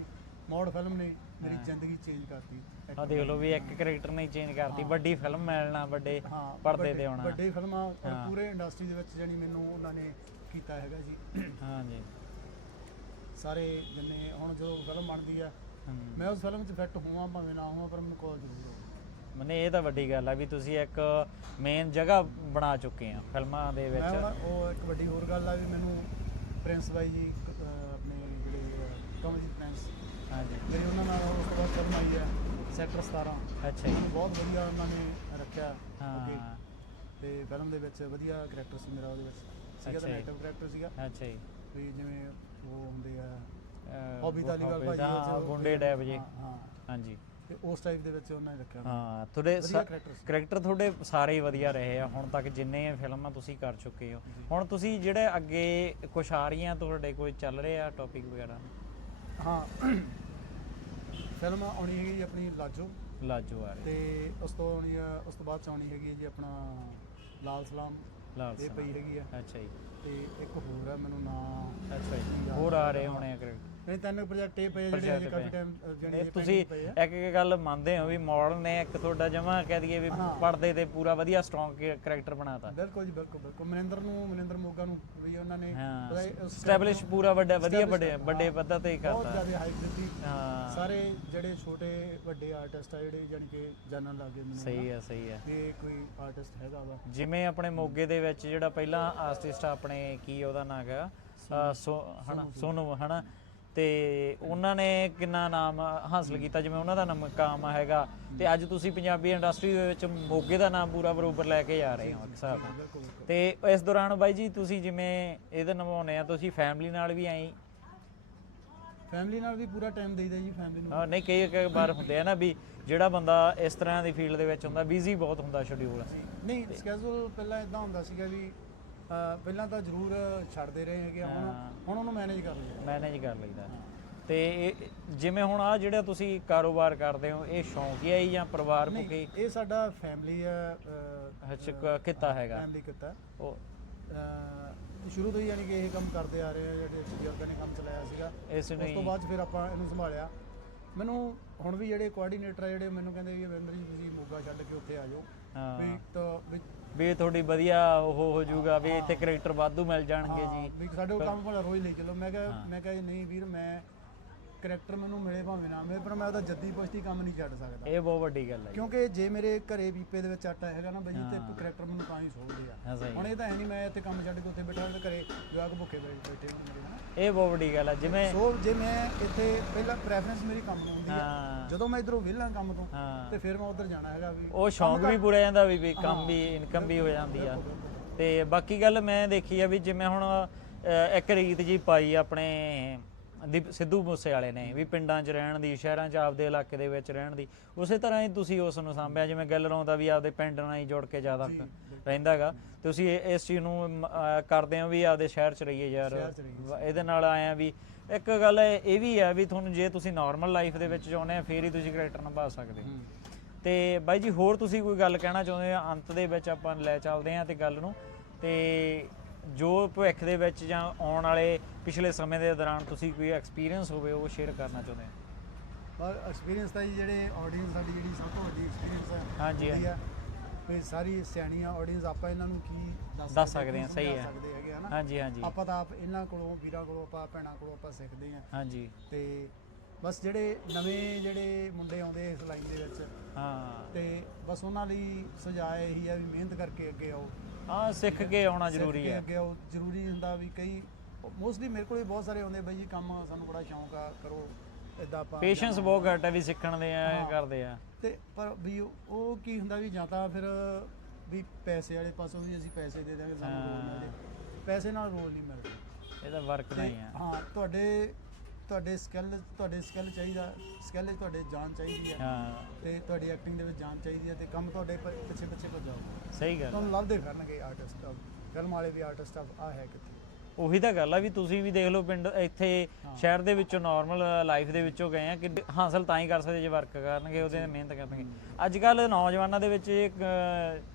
ਮੋੜ ਫਿਲਮ ਨੇ ਮੇਰੀ ਜ਼ਿੰਦਗੀ ਚੇਂਜ ਕਰਤੀ। ਆ ਦੇਖ ਲਓ ਵੀ ਇੱਕ ਕੈਰੈਕਟਰ ਨਹੀਂ ਚੇਂਜ ਕਰਤੀ। ਵੱਡੀ ਫਿਲਮ ਮਿਲਣਾ ਵੱਡੇ ਹਾਂ ਪਰਦੇ ਵੱਡੇ- ਤੇ ਆਉਣਾ। ਵੱਡੇ ਫਿਲਮਾਂ ਔਰ ਪੂਰੇ ਇੰਡਸਟਰੀ ਦੇ ਵਿੱਚ ਜਾਣੀ ਮੈਨੂੰ ਉਹਨਾਂ ਨੇ ਕੀਤਾ ਹੈਗਾ ਜੀ। ਹਾਂਜੀ ਸਾਰੇ ਜਿੰਨੇ ਹੁਣ ਜਦੋਂ ਫਿਲਮ ਬਣਦੀ ਆ। ਮੈਂ ਉਸ ਫਿਲਮ 'ਚ ਫਿੱਟ ਹੋਵਾਂ ਭਾਵੇਂ ਨਾ ਹੋਵਾਂ ਪਰ ਮੈਨੂੰ ਕਾਲ ਜ਼ਰੂਰ ਆਉਂਦੀ ਮਨੇ ਇਹ ਤਾਂ ਵੱਡੀ ਗੱਲ ਆ ਵੀ ਤੁਸੀਂ ਇੱਕ ਮੇਨ ਜਗ੍ਹਾ ਬਣਾ ਚੁੱਕੇ ਆ ਫਿਲਮਾਂ ਦੇ ਮੈਂ ਵਿੱਚ। ਹੁਣ ਉਹ ਇੱਕ ਵੱਡੀ ਹੋਰ ਗੱਲ ਆ ਵੀ ਮੈਨੂੰ ਪ੍ਰਿੰਸ ਬਾਈ ਜੀ ਆਪਣੇ ਜਿਹੜੇ ਕਮਲਜੀਤ ਪ੍ਰਿੰਸ ਹਾਂਜੀ। ਮੇਰੀ ਉਹਨਾਂ ਨਾਲ ਉਸ ਤੋਂ ਬਾਅਦ ਫਿਲਮ ਆਈ ਹੈ ਸੈਕਟਰ 17 ਅੱਛਾ ਜੀ। ਬਹੁਤ ਵਧੀਆ ਉਹਨਾਂ ਨੇ ਰੱਖਿਆ ਹਾਂ। ਤੇ ਫਿਲਮ ਦੇ ਵਿੱਚ ਵਧੀਆ ਕਰੈਕਟਰ ਸੀ ਮੇਰਾ ਉਹਦੇ ਵਿੱਚ। ਸੀਗਾ ਤਾਂ ਜੀ। ਕਰੈਕਟਰ ਸੀਗਾ। ਅੱਛਾ ਜੀ। ਵੀ ਜਿਵੇਂ ਉਹ ਹੁੰਦੇ ਆ ਹੌਬੀ ਤਾਲੀਵਾਲ ਭਾਜੀ ਦਾ, ਗੁੰਡੇ ਡੈਬ ਜੀ ਹਾਂਜੀ। ਤੇ ਉਸ ਟਾਈਪ ਦੇ ਵਿੱਚ ਉਹਨਾਂ ਨੇ ਰੱਖਿਆ ਹਾਂ ਤੁਹਾਡੇ। ਕਰੈਕਟਰ ਤੁਹਾਡੇ ਸਾਰੇ ਹੀ ਵਧੀਆ ਰਹੇ ਆ। ਹੁਣ ਤੱਕ ਜਿੰਨੇ ਫਿਲਮਾਂ ਤੁਸੀਂ ਕਰ ਚੁੱਕੇ ਹੋ। ਹੁਣ ਤੁਸੀਂ ਜਿਹੜੇ ਅੱਗੇ ਕੁਛ ਆ ਰਹੀਆਂ ਤੁਹਾਡੇ ਕੋਈ ਚੱਲ ਰਿਹਾ ਟੌਪਿਕ ਵਗੈਰਾ? ਹਾਂ। ਫਿਲਮ ਆਉਣੀ ਹੈਗੀ ਆਪਣੀ ਲਾਜੋ। ਲਾਜੋ ਆ ਰਹੇ। ਤੇ ਉਸ ਤੋਂ ਆਉਣੀ ਆ ਉਸ ਤੋਂ ਬਾਅਦ ਚ ਆਉਣੀ ਹੈਗੀ ਜੀ ਆਪਣਾ ਲਾਲ ਸਲਾਮ। ਲਾਲ ਇਹ। ਪਈ ਹੈਗੀ ਆ। ਅੱਛਾ ਜੀ। ਤੇ ਇੱਕ ਹੋਰ ਆ ਮੈਨੂੰ ਨਾਂ ਅੱਛਾ ਜੀ। ਆ ਰਹੇ ਹੋਣੇ ਆ ਕਰੈਕਟਰ ਨਹੀਂ ਤਿੰਨ ਪ੍ਰੋਜੈਕਟ ਇਹ ਪਏ ਆ ਜਿਹੜੇ ਅਜੇ ਕਾਫੀ। ਟਾਈਮ ਅਜੇ ਤੁਸੀਂ ਆ। ਇੱਕ ਇੱਕ ਗੱਲ ਮੰਨਦੇ ਹੋ ਵੀ ਮਾਡਲ ਨੇ ਇੱਕ ਤੁਹਾਡਾ ਜਮਾ ਕਹਿ ਦਈਏ ਵੀ। ਪਰਦੇ ਤੇ ਪੂਰਾ ਵਧੀਆ ਸਟਰੋਂਗ ਕਰੈਕਟਰ ਬਣਾਤਾ। ਬਿਲਕੁਲ ਜੀ ਬਿਲਕੁਲ ਬਿਲਕੁਲ। ਮਨਿੰਦਰ ਨੂੰ ਮਨਿੰਦਰ ਮੋਗਾ ਨੂੰ ਵੀ ਉਹਨਾਂ ਨੇ ਸਟੈਬਲਿਸ਼ ਪੂਰਾ ਵੱਡਾ ਵਧੀਆ ਵੱਡੇ ਕਰਤਾ। ਵੱਡੇ ਪੱਧਰ ਤੇ ਹੀ ਬਹੁਤ ਕਰਤਾ। ਜ਼ਿਆਦਾ ਹਾਈਪ ਦਿੱਤੀ। ਹਾਂ। ਸਾਰੇ ਜਿਹੜੇ ਛੋਟੇ ਵੱਡੇ ਆਰਟਿਸਟ ਆ ਜਿਹੜੇ ਜਾਨੀ ਕਿ ਜਾਣਨ ਲੱਗੇ ਮੈਨੂੰ ਸਹੀ ਹੈ ਸਹੀ ਹੈ ਵੀ ਕੋਈ ਆਰਟਿਸਟ ਹੈਗਾ ਵਾ। ਜਿਵੇਂ ਆਪਣੇ ਮੋਗੇ ਦੇ ਵਿੱਚ ਜਿਹੜਾ ਪਹਿਲਾਂ ਆਰਟਿਸਟ ਆਪਣੇ ਕੀ ਉਹਦਾ ਨਾਂ ਹੈਗਾ? ਅਹ ਸੋ ਹਨਾ ਸੋਨੂ ਹਨਾ। ਤੇ ਉਹਨਾਂ ਨੇ ਕਿੰਨਾ ਨਾਮ ਹਾਸਲ ਕੀਤਾ? ਜਿਵੇਂ ਉਹਨਾਂ ਦਾ ਨਾਮ ਕਾਮ ਹੈਗਾ। ਤੇ ਅੱਜ ਤੁਸੀਂ ਪੰਜਾਬੀ ਇੰਡਸਟਰੀ ਦੇ ਵਿੱਚ ਮੋਗੇ ਦਾ ਨਾਮ ਪੂਰਾ ਬਰੋਬਰ ਲੈ ਕੇ ਜਾ ਰਹੇ ਹੋ ਇੱਕ ਹਿਸਾਬ ਨਾਲ ਤੇ ਇਸ ਦੌਰਾਨ ਬਾਈ ਜੀ ਤੁਸੀਂ ਜਿਵੇਂ ਇਹਦੇ ਨਿਭਾਉਣੇ ਆ ਤੁਸੀਂ ਫੈਮਿਲੀ ਨਾਲ ਵੀ ਆਈ ਫੈਮਿਲੀ ਨਾਲ ਵੀ ਪੂਰਾ ਟਾਈਮ ਦੇਈਦਾ ਜੀ ਫੈਮਿਲੀ ਨੂੰ। ਹਾਂ, ਨਹੀਂ ਕਈ ਕਈ ਵਾਰ ਹੁੰਦੇ ਆ ਨਾ ਵੀ ਜਿਹੜਾ ਬੰਦਾ ਇਸ ਤਰ੍ਹਾਂ ਦੀ ਫੀਲਡ ਦੇ ਵਿੱਚ ਹੁੰਦਾ ਬਿਜ਼ੀ ਬਹੁਤ ਹੁੰਦਾ ਸ਼ਡਿਊਲ ਨਹੀਂ ਸਕੇਜੂਲ ਪਹਿਲਾਂ ਇਦਾਂ ਹੁੰਦਾ ਸੀਗਾ ਵੀ ਪਹਿਲਾਂ ਤਾਂ ਜ਼ਰੂਰ ਛੱਡਦੇ ਰਹੇ ਹੈਗੇ ਆ, ਹੁਣ ਹਾਂ। ਹੁਣ ਉਹਨੂੰ ਮੈਨੇਜ ਕਰ ਲਿਆ ਮੈਨੇਜ ਕਰ ਲਈਦਾ। ਤੇ ਇਹ ਜਿਵੇਂ ਹੁਣ ਆ ਜਿਹੜਾ ਤੁਸੀਂ ਕਾਰੋਬਾਰ ਕਰਦੇ ਹੋ ਇਹ ਸ਼ੌਂਕ ਹੀ ਹੈ ਜਾਂ ਪਰਿਵਾਰ ਮੁਖੀ? ਇਹ ਸਾਡਾ ਫੈਮਿਲੀ ਹੱਚ ਕਿੱਤਾ ਹੈਗਾ। ਫੈਮਿਲੀ ਕਿੱਤਾ। ਉਹ ਅਹ, ਸ਼ੁਰੂ ਤੋਂ ਹੀ ਯਾਨੀ ਕਿ ਇਹ ਕੰਮ ਕਰਦੇ ਆ ਰਹੇ ਆ ਜਿਹੜੇ ਬਜ਼ੁਰਗਾਂ ਨੇ ਕੰਮ ਚਲਾਇਆ ਸੀਗਾ। ਇਸ ਨੂੰ ਉਸ ਤੋਂ ਹੀ ਬਾਅਦ 'ਚ ਫਿਰ ਆਪਾਂ ਇਹਨੂੰ ਸੰਭਾਲਿਆ। ਮੈਨੂੰ ਹੁਣ ਵੀ ਜਿਹੜੇ ਕੋਆਰਡੀਨੇਟਰ ਆ ਜਿਹੜੇ ਮੈਨੂੰ ਕਹਿੰਦੇ ਵੀ ਵਿੰਦਰ ਜੀ ਤੁਸੀਂ ਮੋਗਾ ਛੱਡ ਕੇ ਉੱਥੇ ਆ ਜਾਓ। ਹਾਂ। ਵੀ ਤਾਂ ਵੀ ਵੀ ਤੁਹਾਡੀ ਵਧੀਆ ਉਹ ਹੋ ਜਾਊਗਾ ਵੀ ਇੱਥੇ ਕਰੈਕਟਰ ਵਾਧੂ ਮਿਲ ਜਾਣਗੇ ਜੀ। ਵੀ ਸਾਡੇ ਕੋਲ ਕੰਮ ਭਲਾ ਰੋਜ਼ ਲਈ ਚੱਲੋ। ਮੈਂ ਕਿਹਾ ਮੈਂ ਕਿਹਾ ਜੀ ਨਹੀਂ ਵੀਰ ਮੈਂ ਕਰੈਕਟਰ ਮੈਨੂੰ ਮਿਲੇ ਭਾਵੇਂ ਨਾ ਮਿਲੇ ਪਰ ਮੈਂ ਉਹਦਾ ਜੱਦੀ ਪੁਸ਼ਤੀ ਕੰਮ ਨਹੀਂ ਛੱਡ ਸਕਦਾ। ਇਹ ਬਹੁਤ ਵੱਡੀ ਗੱਲ ਹੈ ਜੀ। ਕਿਉਂਕਿ ਜੇ ਮੇਰੇ ਘਰੇ ਵੀਪੇ ਦੇ ਵਿੱਚ ਆਟਾ ਹੈਗਾ ਨਾ ਬਾਈ ਤੇ ਕਰੈਕਟਰ ਮੈਨੂੰ ਤਾਂ ਹੀ ਸੋਚਦੇ ਆ। ਹਾਂ ਸਹੀ ਹੁਣ ਇਹ ਤਾਂ ਹੈ ਨਹੀਂ ਮੈਂ ਇੱਥੇ ਕੰਮ ਛੱਡ ਕੇ ਉੱਥੇ ਬੈਠਾ ਤੇ ਘਰੇ ਜਵਾਕ ਭੁੱਖੇ ਬੈ- ਬੈਠੇ ਹੋਣ ਮੇਰੇ ਹਨਾ। ਇਹ ਬਹੁਤ ਵੱਡੀ ਗੱਲ ਹੈ ਜਿਵੇਂ ਸੋ ਜੇ ਮੈਂ ਇੱਥੇ ਪਹਿਲਾਂ ਪ੍ਰੈਫਰੈਂਸ ਮੇਰੀ ਕੰਮ ਨੂੰ ਹੁੰਦੀ ਹਾਂ। ਜਦੋਂ ਮੈਂ ਇਧਰੋਂ ਵਿਹਲਾ ਕੰਮ ਤੋਂ ਹਾਂ। ਤੇ ਫਿਰ ਮੈਂ ਉਧਰ ਜਾਣਾ ਹੈਗਾ ਵੀ ਉਹ ਸ਼ੌਂਕ ਵੀ ਪੂਰਾ ਜਾਂਦਾ ਵੀ ਵੀ ਕੰਮ ਵੀ ਇਨਕਮ ਵੀ ਹੋ ਜਾਂਦੀ ਆ। ਤੇ ਬਾਕੀ ਗੱਲ ਮੈਂ ਦੇਖੀ ਆ ਵੀ ਜਿਵੇਂ ਹੁਣ ਅ, ਇੱਕ ਰੀਤ ਜੀ ਪਾਈ ਆਪਣੇ ਦੀਪ ਸਿੱਧੂ ਮੂਸੇ ਵਾਲੇ ਨੇ ਵੀ ਪਿੰਡਾਂ 'ਚ ਰਹਿਣ ਦੀ ਸ਼ਹਿਰਾਂ 'ਚ ਆਪਦੇ ਇਲਾਕੇ ਦੇ ਵਿੱਚ ਰਹਿਣ ਦੀ ਉਸੇ ਤਰ੍ਹਾਂ ਹੀ ਤੁਸੀਂ ਉਸ ਨੂੰ ਸਾਂਭਿਆ ਜਿਵੇਂ ਗੱਲ ਦਾ ਵੀ ਆਪਦੇ ਪਿੰਡ ਨਾਲ ਹੀ ਜੁੜ ਕੇ ਜ਼ਿਆਦਾ ਰਹਿੰਦਾਗਾ ਤੁਸੀਂ ਇਹ- ਇਸ ਚੀਜ਼ ਨੂੰ ਮ- ਕਰਦੇ ਹੋ ਵੀ ਆਪਦੇ ਸ਼ਹਿਰ 'ਚ ਰਹੀਏ ਯਾਰ। ਸ਼ਹਿਰ 'ਚ ਰਹੀਏ। ਵ- ਇਹਦੇ ਨਾਲ ਆਇਆ ਵੀ ਇੱਕ ਗੱਲ ਇਹ ਇਹ ਵੀ ਹੈ ਵੀ ਤੁਹਾਨੂੰ ਜੇ ਤੁਸੀਂ ਨਾਰਮਲ ਲਾਈਫ ਦੇ ਵਿੱਚ ਚਾਹੁੰਦੇ ਆ ਫੇਰ ਹੀ ਤੁਸੀਂ ਕਰੈਕਟਰ ਨਿਭਾ ਸਕਦੇ ਹੋ। ਤੇ ਬਾਈ ਜੀ ਹੋਰ ਤੁਸੀਂ ਕੋਈ ਗੱਲ ਕਹਿਣਾ ਚਾਹੁੰਦੇ ਆ ਅੰਤ ਦੇ ਵਿੱਚ ਆਪਾਂ ਲੈ ਚੱਲਦੇ ਆ ਤੇ ਗੱਲ ਨੂੰ। ਤੇ ਜੋ ਭਵਿੱਖ ਦੇ ਵਿੱਚ ਜਾਂ ਆਉਣ ਵਾਲੇ ਪਿਛਲੇ ਸਮੇਂ ਦੇ ਦੌਰਾਨ ਤੁਸੀਂ ਕੋਈ ਐਕਸਪੀਰੀਅੰਸ ਹੋਵੇ ਉਹ ਸ਼ੇਅਰ ਕਰਨਾ ਚਾਹੁੰਦੇ ਹੋ? ਪਰ ਐਕਸਪੀਰੀਅੰਸ ਤਾਂ ਜੀ ਜਿਹੜੇ ਆਡੀਅנס ਸਾਡੀ ਜਿਹੜੀ ਸਭ ਤੋਂ ਵੱਡੀ ਐਕਸਪੀਰੀਅੰਸ ਹੈ ਹਾਂਜੀ, ਉਹਦੀ ਹੈ ਵੀ ਸਾਰੀ ਸਿਆਣੀਆਂ ਆਡੀਅנס ਆਪਾਂ ਇਹਨਾਂ ਨੂੰ ਕੀ ਦੱਸ ਸਕਦੇ ਹਾਂ, ਸਹੀ ਹੈ। ਹਾਂਜੀ ਹਾਂਜੀ। ਆਪਾਂ ਤਾਂ ਆਪ ਇਹਨਾਂ ਕੋਲੋਂ ਵੀਰਾਂ ਕੋਲੋਂ ਆਪਾਂ ਭੈਣਾਂ ਕੋਲੋਂ ਆਪਾਂ ਸਿੱਖਦੇ ਹਾਂ। ਹਾਂਜੀ। ਤੇ ਬਸ ਜਿਹੜੇ ਨਵੇਂ ਜਿਹੜੇ ਮੁੰਡੇ ਆਉਂਦੇ ਇਸ ਲਾਈਨ ਦੇ ਵਿੱਚ ਹਾਂ। ਤੇ ਬਸ ਉਹਨਾਂ ਲਈ ਸੁਝਾਅ ਇਹੀ ਹੈ ਵੀ ਮਿਹਨਤ ਕਰਕੇ ਅੱਗੇ ਆਓ। ਹਾਂ ਸਿੱਖ ਕੇ ਆਉਣਾ ਜ਼ਰੂਰੀ ਹੈ। ਅੱਗੇ ਆਓ ਜ਼ਰੂਰੀ ਹੁੰਦਾ ਵੀ ਕਈ ਮੋਸਟਲੀ ਮੇਰੇ ਕੋਲ ਵੀ ਬਹੁਤ ਸਾਰੇ ਆਉਂਦੇ ਬਈ ਜੀ ਕੰਮ ਸਾਨੂੰ ਬੜਾ ਸ਼ੌਂਕ ਆ ਕਰੋ ਇਦਾਂ ਆਪਾਂ ਪੇਸ਼ੈਂਸ ਬਹੁਤ ਘੱਟ ਹੈ ਵੀ ਸਿੱਖਣ ਦੇ ਆ ਇਹ ਕਰਦੇ ਆ। ਤੇ ਪਰ ਵੀ ਉਹ- ਉਹ ਕੀ ਹੁੰਦਾ ਵੀ ਜਾਂ ਤਾਂ ਫਿਰ ਵੀ ਪੈਸੇ ਵਾਲੇ ਪਾਸੋਂ ਵੀ ਅਸੀਂ ਪੈਸੇ ਦੇ ਦਾਂਗੇ ਸਾਨੂੰ ਰੋਲ ਮਿਲ। ਜੇ ਪੈਸੇ ਨਾਲ ਰੋਲ ਨਹੀਂ ਮਿਲਦਾ। ਇਹਦਾ ਵਰਕ ਨਹੀਂ ਆ। ਹਾਂ ਤੁਹਾਡੇ ਤੁਹਾਡੇ ਸਕਿੱਲ ਤੁਹਾਡੇ ਸਕਿੱਲ ਚਾਹੀਦਾ ਸਕਿੱਲ ਤੁਹਾਡੇ ਜਾਨ ਚਾਹੀਦੀ ਹੈ ਹਾਂ। ਤੇ ਤੁਹਾਡੀ ਐਕਟਿੰਗ ਦੇ ਵਿੱਚ ਜਾਨ ਚਾਹੀਦੀ ਹੈ ਤੇ ਕੰਮ ਤੁਹਾਡੇ ਪ- ਪਿੱਛੇ ਪਿੱਛੇ ਭੱਜਾਓ ਸਹੀ ਗੱਲ ਤੁਹਾਨੂੰ ਲੱਭਦੇ ਫਿਰਨਗੇ ਆਰਟਿਸਟ ਫਿਲਮ ਵਾਲੇ ਵੀ ਆਰਟਿਸਟ ਆ ਹੈ ਕਿੱਥੇ? ਉਹੀ ਤਾਂ ਗੱਲ ਆ ਵੀ ਤੁਸੀਂ ਵੀ ਦੇਖ ਲਓ ਪਿੰਡ ਇੱਥੇ ਸ਼ਹਿਰ ਦੇ ਵਿੱਚੋਂ ਨਾਰਮਲ ਲਾਈਫ ਦੇ ਵਿੱਚੋਂ ਗਏ ਆ ਕਿ ਹਾਸਲ ਤਾਂ ਹੀ ਕਰ ਸਕਦੇ ਜੇ ਵਰਕ ਕਰਨਗੇ ਉਹਦੇ ਤੇ ਮਿਹਨਤ ਕਰਨਗੇ। ਅੱਜ ਕੱਲ ਨੌਜਵਾਨਾਂ ਦੇ ਵਿੱਚ ਇੱਕ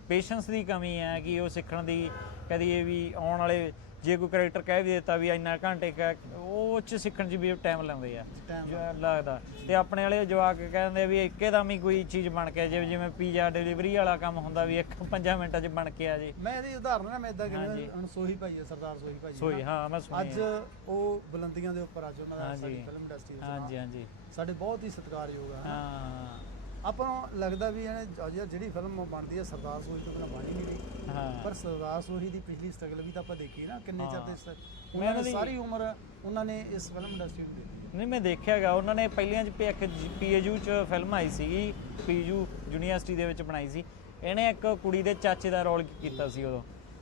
ਪੇਸ਼ੈਂਸ ਦੀ ਕਮੀ ਹੈ ਕਿ ਉਹ ਸਿੱਖਣ ਦੀ ਕਦੀ ਇਹ ਵੀ ਆਉਣ ਵਾਲੇ ਜੇ ਕੋਈ ਕਰੈਕਟਰ ਕਹਿ ਵੀ ਦਿੱਤਾ ਵੀ ਇੰਨਾ ਘੰਟੇ ਕ ਉਹ ਚ ਸਿੱਖਣ 'ਚ ਵੀ ਟਾਈਮ ਲਾਉਂਦੇ ਆ ਜੋ ਲੱਗਦਾ। ਤੇ ਆਪਣੇ ਵਾਲੇ ਜਵਾਕ ਕਹਿੰਦੇ ਵੀ ਇੱਕੇਦਮ ਹੀ ਕੋਈ ਚੀਜ਼ ਬਣ ਕੇ ਜਿਵੇਂ ਜਿਵੇਂ ਪੀਜ਼ਾ ਡਿਲੀਵਰੀ ਵਾਲਾ ਕੰਮ ਹੁੰਦਾ ਵੀ ਇੱਕ 5 ਮਿੰਟਾਂ 'ਚ ਬਣ ਕੇ ਆ ਜੇ। ਮੈਂ ਇਹਦੀ ਉਦਾਹਰਨ ਨਾ ਮੈਂ ਇਦਾਂ। ਕਿਵੇਂ ਹੁਣ ਸੋਹੀ ਭਾਈ ਹੈ ਸਰਦਾਰ ਸੋਹੀ ਭਾਈ ਸੋਈ ਹਾਂ ਮੈਂ ਸੁਣੀ ਅੱਜ ਉਹ ਬੁਲੰਦੀਆਂ ਦੇ ਉੱਪਰ ਅੱਜ ਉਹਨਾਂ ਦਾ। ਸਾਡੀ ਫਿਲਮ ਇੰਡਸਟਰੀ ਵਿੱਚ ਹਾਂਜੀ ਹਾਂਜੀ। ਸਾਡੇ ਬਹੁਤ ਹੀ ਸਤਿਕਾਰਯੋਗ ਆ ਹਾਂ। ਆਪਾਂ ਨੂੰ ਲੱਗਦਾ ਵੀ ਇਹਨੇ ਅੱਜ ਜਿਹੜੀ ਫਿਲਮ ਬਣਦੀ ਹੈ ਸਰਦਾਰ ਸੋਹੀ ਤੋਂ ਬਿਨਾਂ ਬਣੀ ਨਹੀਂ ਹਾਂ। ਪਰ ਸਰਦਾਰ ਸੋਹੀ ਦੀ ਪਿਛਲੀ ਸਟਰਗਲ ਵੀ ਤਾਂ ਆਪਾਂ ਦੇਖੀ ਨਾ ਕਿੰਨੇ ਚਿਰ ਦੇ ਸ- ਉਹਨਾਂ ਉਹਨਾਂ ਦੀ- ਦੀ ਸਾਰੀ ਉਮਰ ਉਹਨਾਂ ਨੇ ਇਸ ਫਿਲਮ ਇੰਡਸਟਰੀ ਨੂੰ ਦਿੱਤੀ ਨਹੀਂ ਮੈਂ ਦੇਖਿਆਗਾ ਉਹਨਾਂ ਨੇ ਪਹਿਲੀਆਂ ਚ ਇੱਕ ਪੀਏਯੂ ਚ ਫਿਲਮ ਆਈ ਸੀਗੀ ਪੀਯੂ ਯੂਨੀਵਰਸਿਟੀ ਦੇ ਵਿੱਚ ਬਣਾਈ ਸੀ। ਇਹਨੇ ਇੱਕ ਕੁੜੀ ਦੇ ਚਾਚੇ ਦਾ ਰੋਲ ਕੀਤਾ ਸੀ ਉਦੋਂ।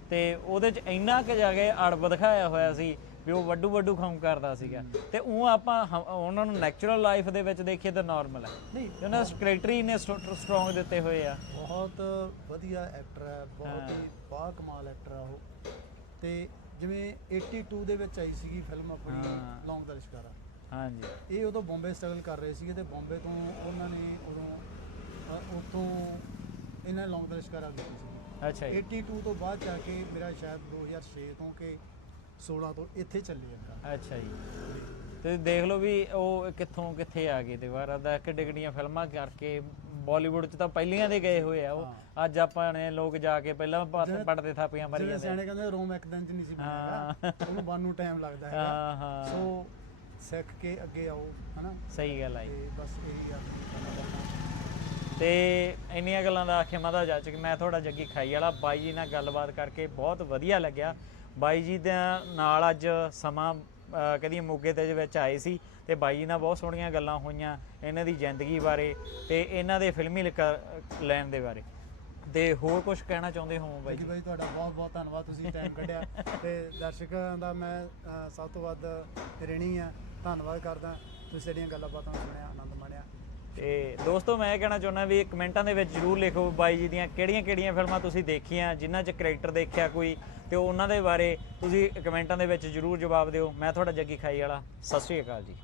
ਤੇ ਉਹਦੇ ਚ ਇੰਨਾ ਕੁ ਜਾ ਕੇ ਅੜਬ ਦਿਖਾਇਆ ਹੋਇਆ ਸੀ ਵੀ ਉਹ ਵੱਡੂ ਵੱਡੂ ਕੰਮ ਕਰਦਾ ਸੀਗਾ। ਤੇ ਉਹ ਆਪਾਂ ਹ- ਉਹਨਾਂ ਨੂੰ ਨੈਚੁਰਲ ਲਾਈਫ ਦੇ ਵਿੱਚ ਦੇਖੀਏ ਤਾਂ ਨਾਰਮਲ ਹੈ। ਨਹੀਂ ਉਹਨਾਂ ਦਾ ਕਰੈਕਟਰ ਹੀ ਨੇ ਸਟਰੋਂਗ ਦਿੱਤੇ ਹੋਏ ਆ। ਬਹੁਤ ਵਧੀਆ ਐਕਟਰ ਹੈ ਬਹੁਤ ਹੀ ਬਾ ਕਮਾਲ ਐਕਟਰ ਆ ਉਹ। ਤੇ ਜਿਵੇਂ 82 ਦੇ ਵਿੱਚ ਆਈ ਸੀਗੀ ਫਿਲਮ ਆਪਣੀ। ਲੌਂਗ ਦਾ ਲਿਸ਼ਕਾਰਾ ਹਾਂਜੀ। ਇਹ ਉਦੋਂ ਬੰਬੇ ਸਟਰਗਲ ਕਰ ਰਹੇ ਸੀਗੇ ਤੇ ਬੰਬੇ ਤੋਂ ਉਹਨਾਂ ਨੇ ਉਦੋਂ ਅ, ਉੱਥੋਂ ਇਹਨਾਂ ਨੇ ਲੌਂਗ ਦਾ ਲਿਸ਼ਕਾਰਾ ਕੀਤੀ ਸੀ। ਅੱਛਾ ਜੀ। 82 ਤੋਂ ਬਾਅਦ ਜਾ ਕੇ ਮੇਰਾ ਸ਼ਾਇਦ 2006 ਤੋਂ ਕਿ 16 ਤੋਂ ਇੱਥੇ ਚੱਲੇ ਆ ਅੱਛਾ ਜੀ। ਤੇ ਦੇਖ ਲਓ ਵੀ ਉਹ ਕਿੱਥੋਂ ਕਿੱਥੇ ਆ ਗਏ ਤੇ ਬਾਹਰ ਦਾ ਕਿੱਡੇ ਕਿੱਡੀਆਂ ਫਿਲਮਾਂ ਕਰਕੇ ਬਾਲੀਵੁੱਡ 'ਚ ਤਾਂ ਪਹਿਲੀਆਂ ਦੇ ਗਏ ਹੋਏ ਆ ਉਹ। ਅੱਜ ਆਪਾਂ ਨੇ ਲੋਕ ਜਾ ਕੇ ਪਹਿਲਾਂ ਪੜਦੇ ਥਾਪੀਆਂ ਮਾਰੀ ਜਾਂਦੇ ਸਿਆਣੇ ਕਹਿੰਦੇ ਰੋਮ ਇੱਕ ਦਿਨ ਚ ਨਹੀਂ ਸੀ ਬਣਾਗਾ ਉਹਨੂੰ ਬਣ ਨੂੰ ਟਾਈਮ ਲੱਗਦਾ ਹੈਗਾ। ਹਾਂ ਹਾਂ। ਸੋ ਸਿੱਖ ਕੇ ਅੱਗੇ ਆਓ ਹਨਾ? ਸਹੀ ਗੱਲ ਆਈ ਬਸ ਇਹੀ ਆ। ਤੇ ਇੰਨੀਆਂ ਗੱਲਾਂ ਦਾ ਆਖੇ ਮਦਾ ਜਾ ਕਿ ਮੈਂ ਤੁਹਾਡਾ ਜੱਗੀ ਖਾਈ ਵਾਲਾ ਬਾਈ ਜੀ ਨਾਲ ਗੱਲਬਾਤ ਕਰਕੇ ਬਹੁਤ ਵਧੀਆ ਲੱਗਿਆ। ਬਾਈ ਜੀ ਦੇ ਨਾਲ ਅੱਜ ਸਮਾਂ ਕਦੀ ਮੋਗੇ ਦੇ ਵਿੱਚ ਆਏ ਸੀ ਤੇ ਬਾਈ ਜੀ ਨਾਲ ਬਹੁਤ ਸੋਹਣੀਆਂ ਗੱਲਾਂ ਹੋਈਆਂ ਇਹਨਾਂ ਦੀ ਜ਼ਿੰਦਗੀ ਬਾਰੇ ਤੇ ਇਹਨਾਂ ਦੇ ਫਿਲਮੀ ਲੈਣ ਦੇ ਬਾਰੇ। ਤੇ ਹੋਰ ਕੁਝ ਕਹਿਣਾ ਚਾਹੁੰਦੇ ਹੋ ਬਾਈ ਜੀ? ਬਾਈ ਤੁਹਾਡਾ ਬਹੁਤ ਬਹੁਤ ਧੰਨਵਾਦ ਤੁਸੀਂ ਟਾਈਮ ਕੱਢਿਆ ਤੇ ਦਰਸ਼ਕਾਂ ਦਾ ਮੈਂ ਸਭ ਤੋਂ ਵੱਧ ਰਿਣੀ ਆ ਧੰਨਵਾਦ ਕਰਦਾ। ਤੁਸੀਂ ਸਾਡੀਆਂ ਗੱਲਾਂ ਬਾਤਾਂ ਸੁਣਿਆ ਆਨੰਦ ਮਾਣਿਆ। ਤੇ ਦੋਸਤੋ, ਮੈਂ ਇਹ ਕਹਿਣਾ ਚਾਹੁੰਦਾ ਵੀ ਕਮੈਂਟਾਂ ਦੇ ਵਿੱਚ ਜਰੂਰ ਲਿਖੋ ਬਾਈ ਜੀ ਦੀਆਂ ਕਿਹੜੀਆਂ-ਕਿਹੜੀਆਂ ਫਿਲਮਾਂ ਤੁਸੀਂ ਦੇਖੀਆਂ, ਜਿਨ੍ਹਾਂ 'ਚ ਕਰੈਕਟਰ ਦੇਖਿਆ ਕੋਈ, ਤੇ ਉਹਨਾਂ ਦੇ ਬਾਰੇ ਤੁਸੀਂ ਕਮੈਂਟਾਂ ਦੇ ਵਿੱਚ ਜਰੂਰ ਜਵਾਬ ਦਿਓ। ਮੈਂ ਤੁਹਾਡਾ ਜੱਗੀ ਖਾਈ ਵਾਲਾ। ਸਤਿ ਸ਼੍ਰੀ ਅਕਾਲ ਜੀ।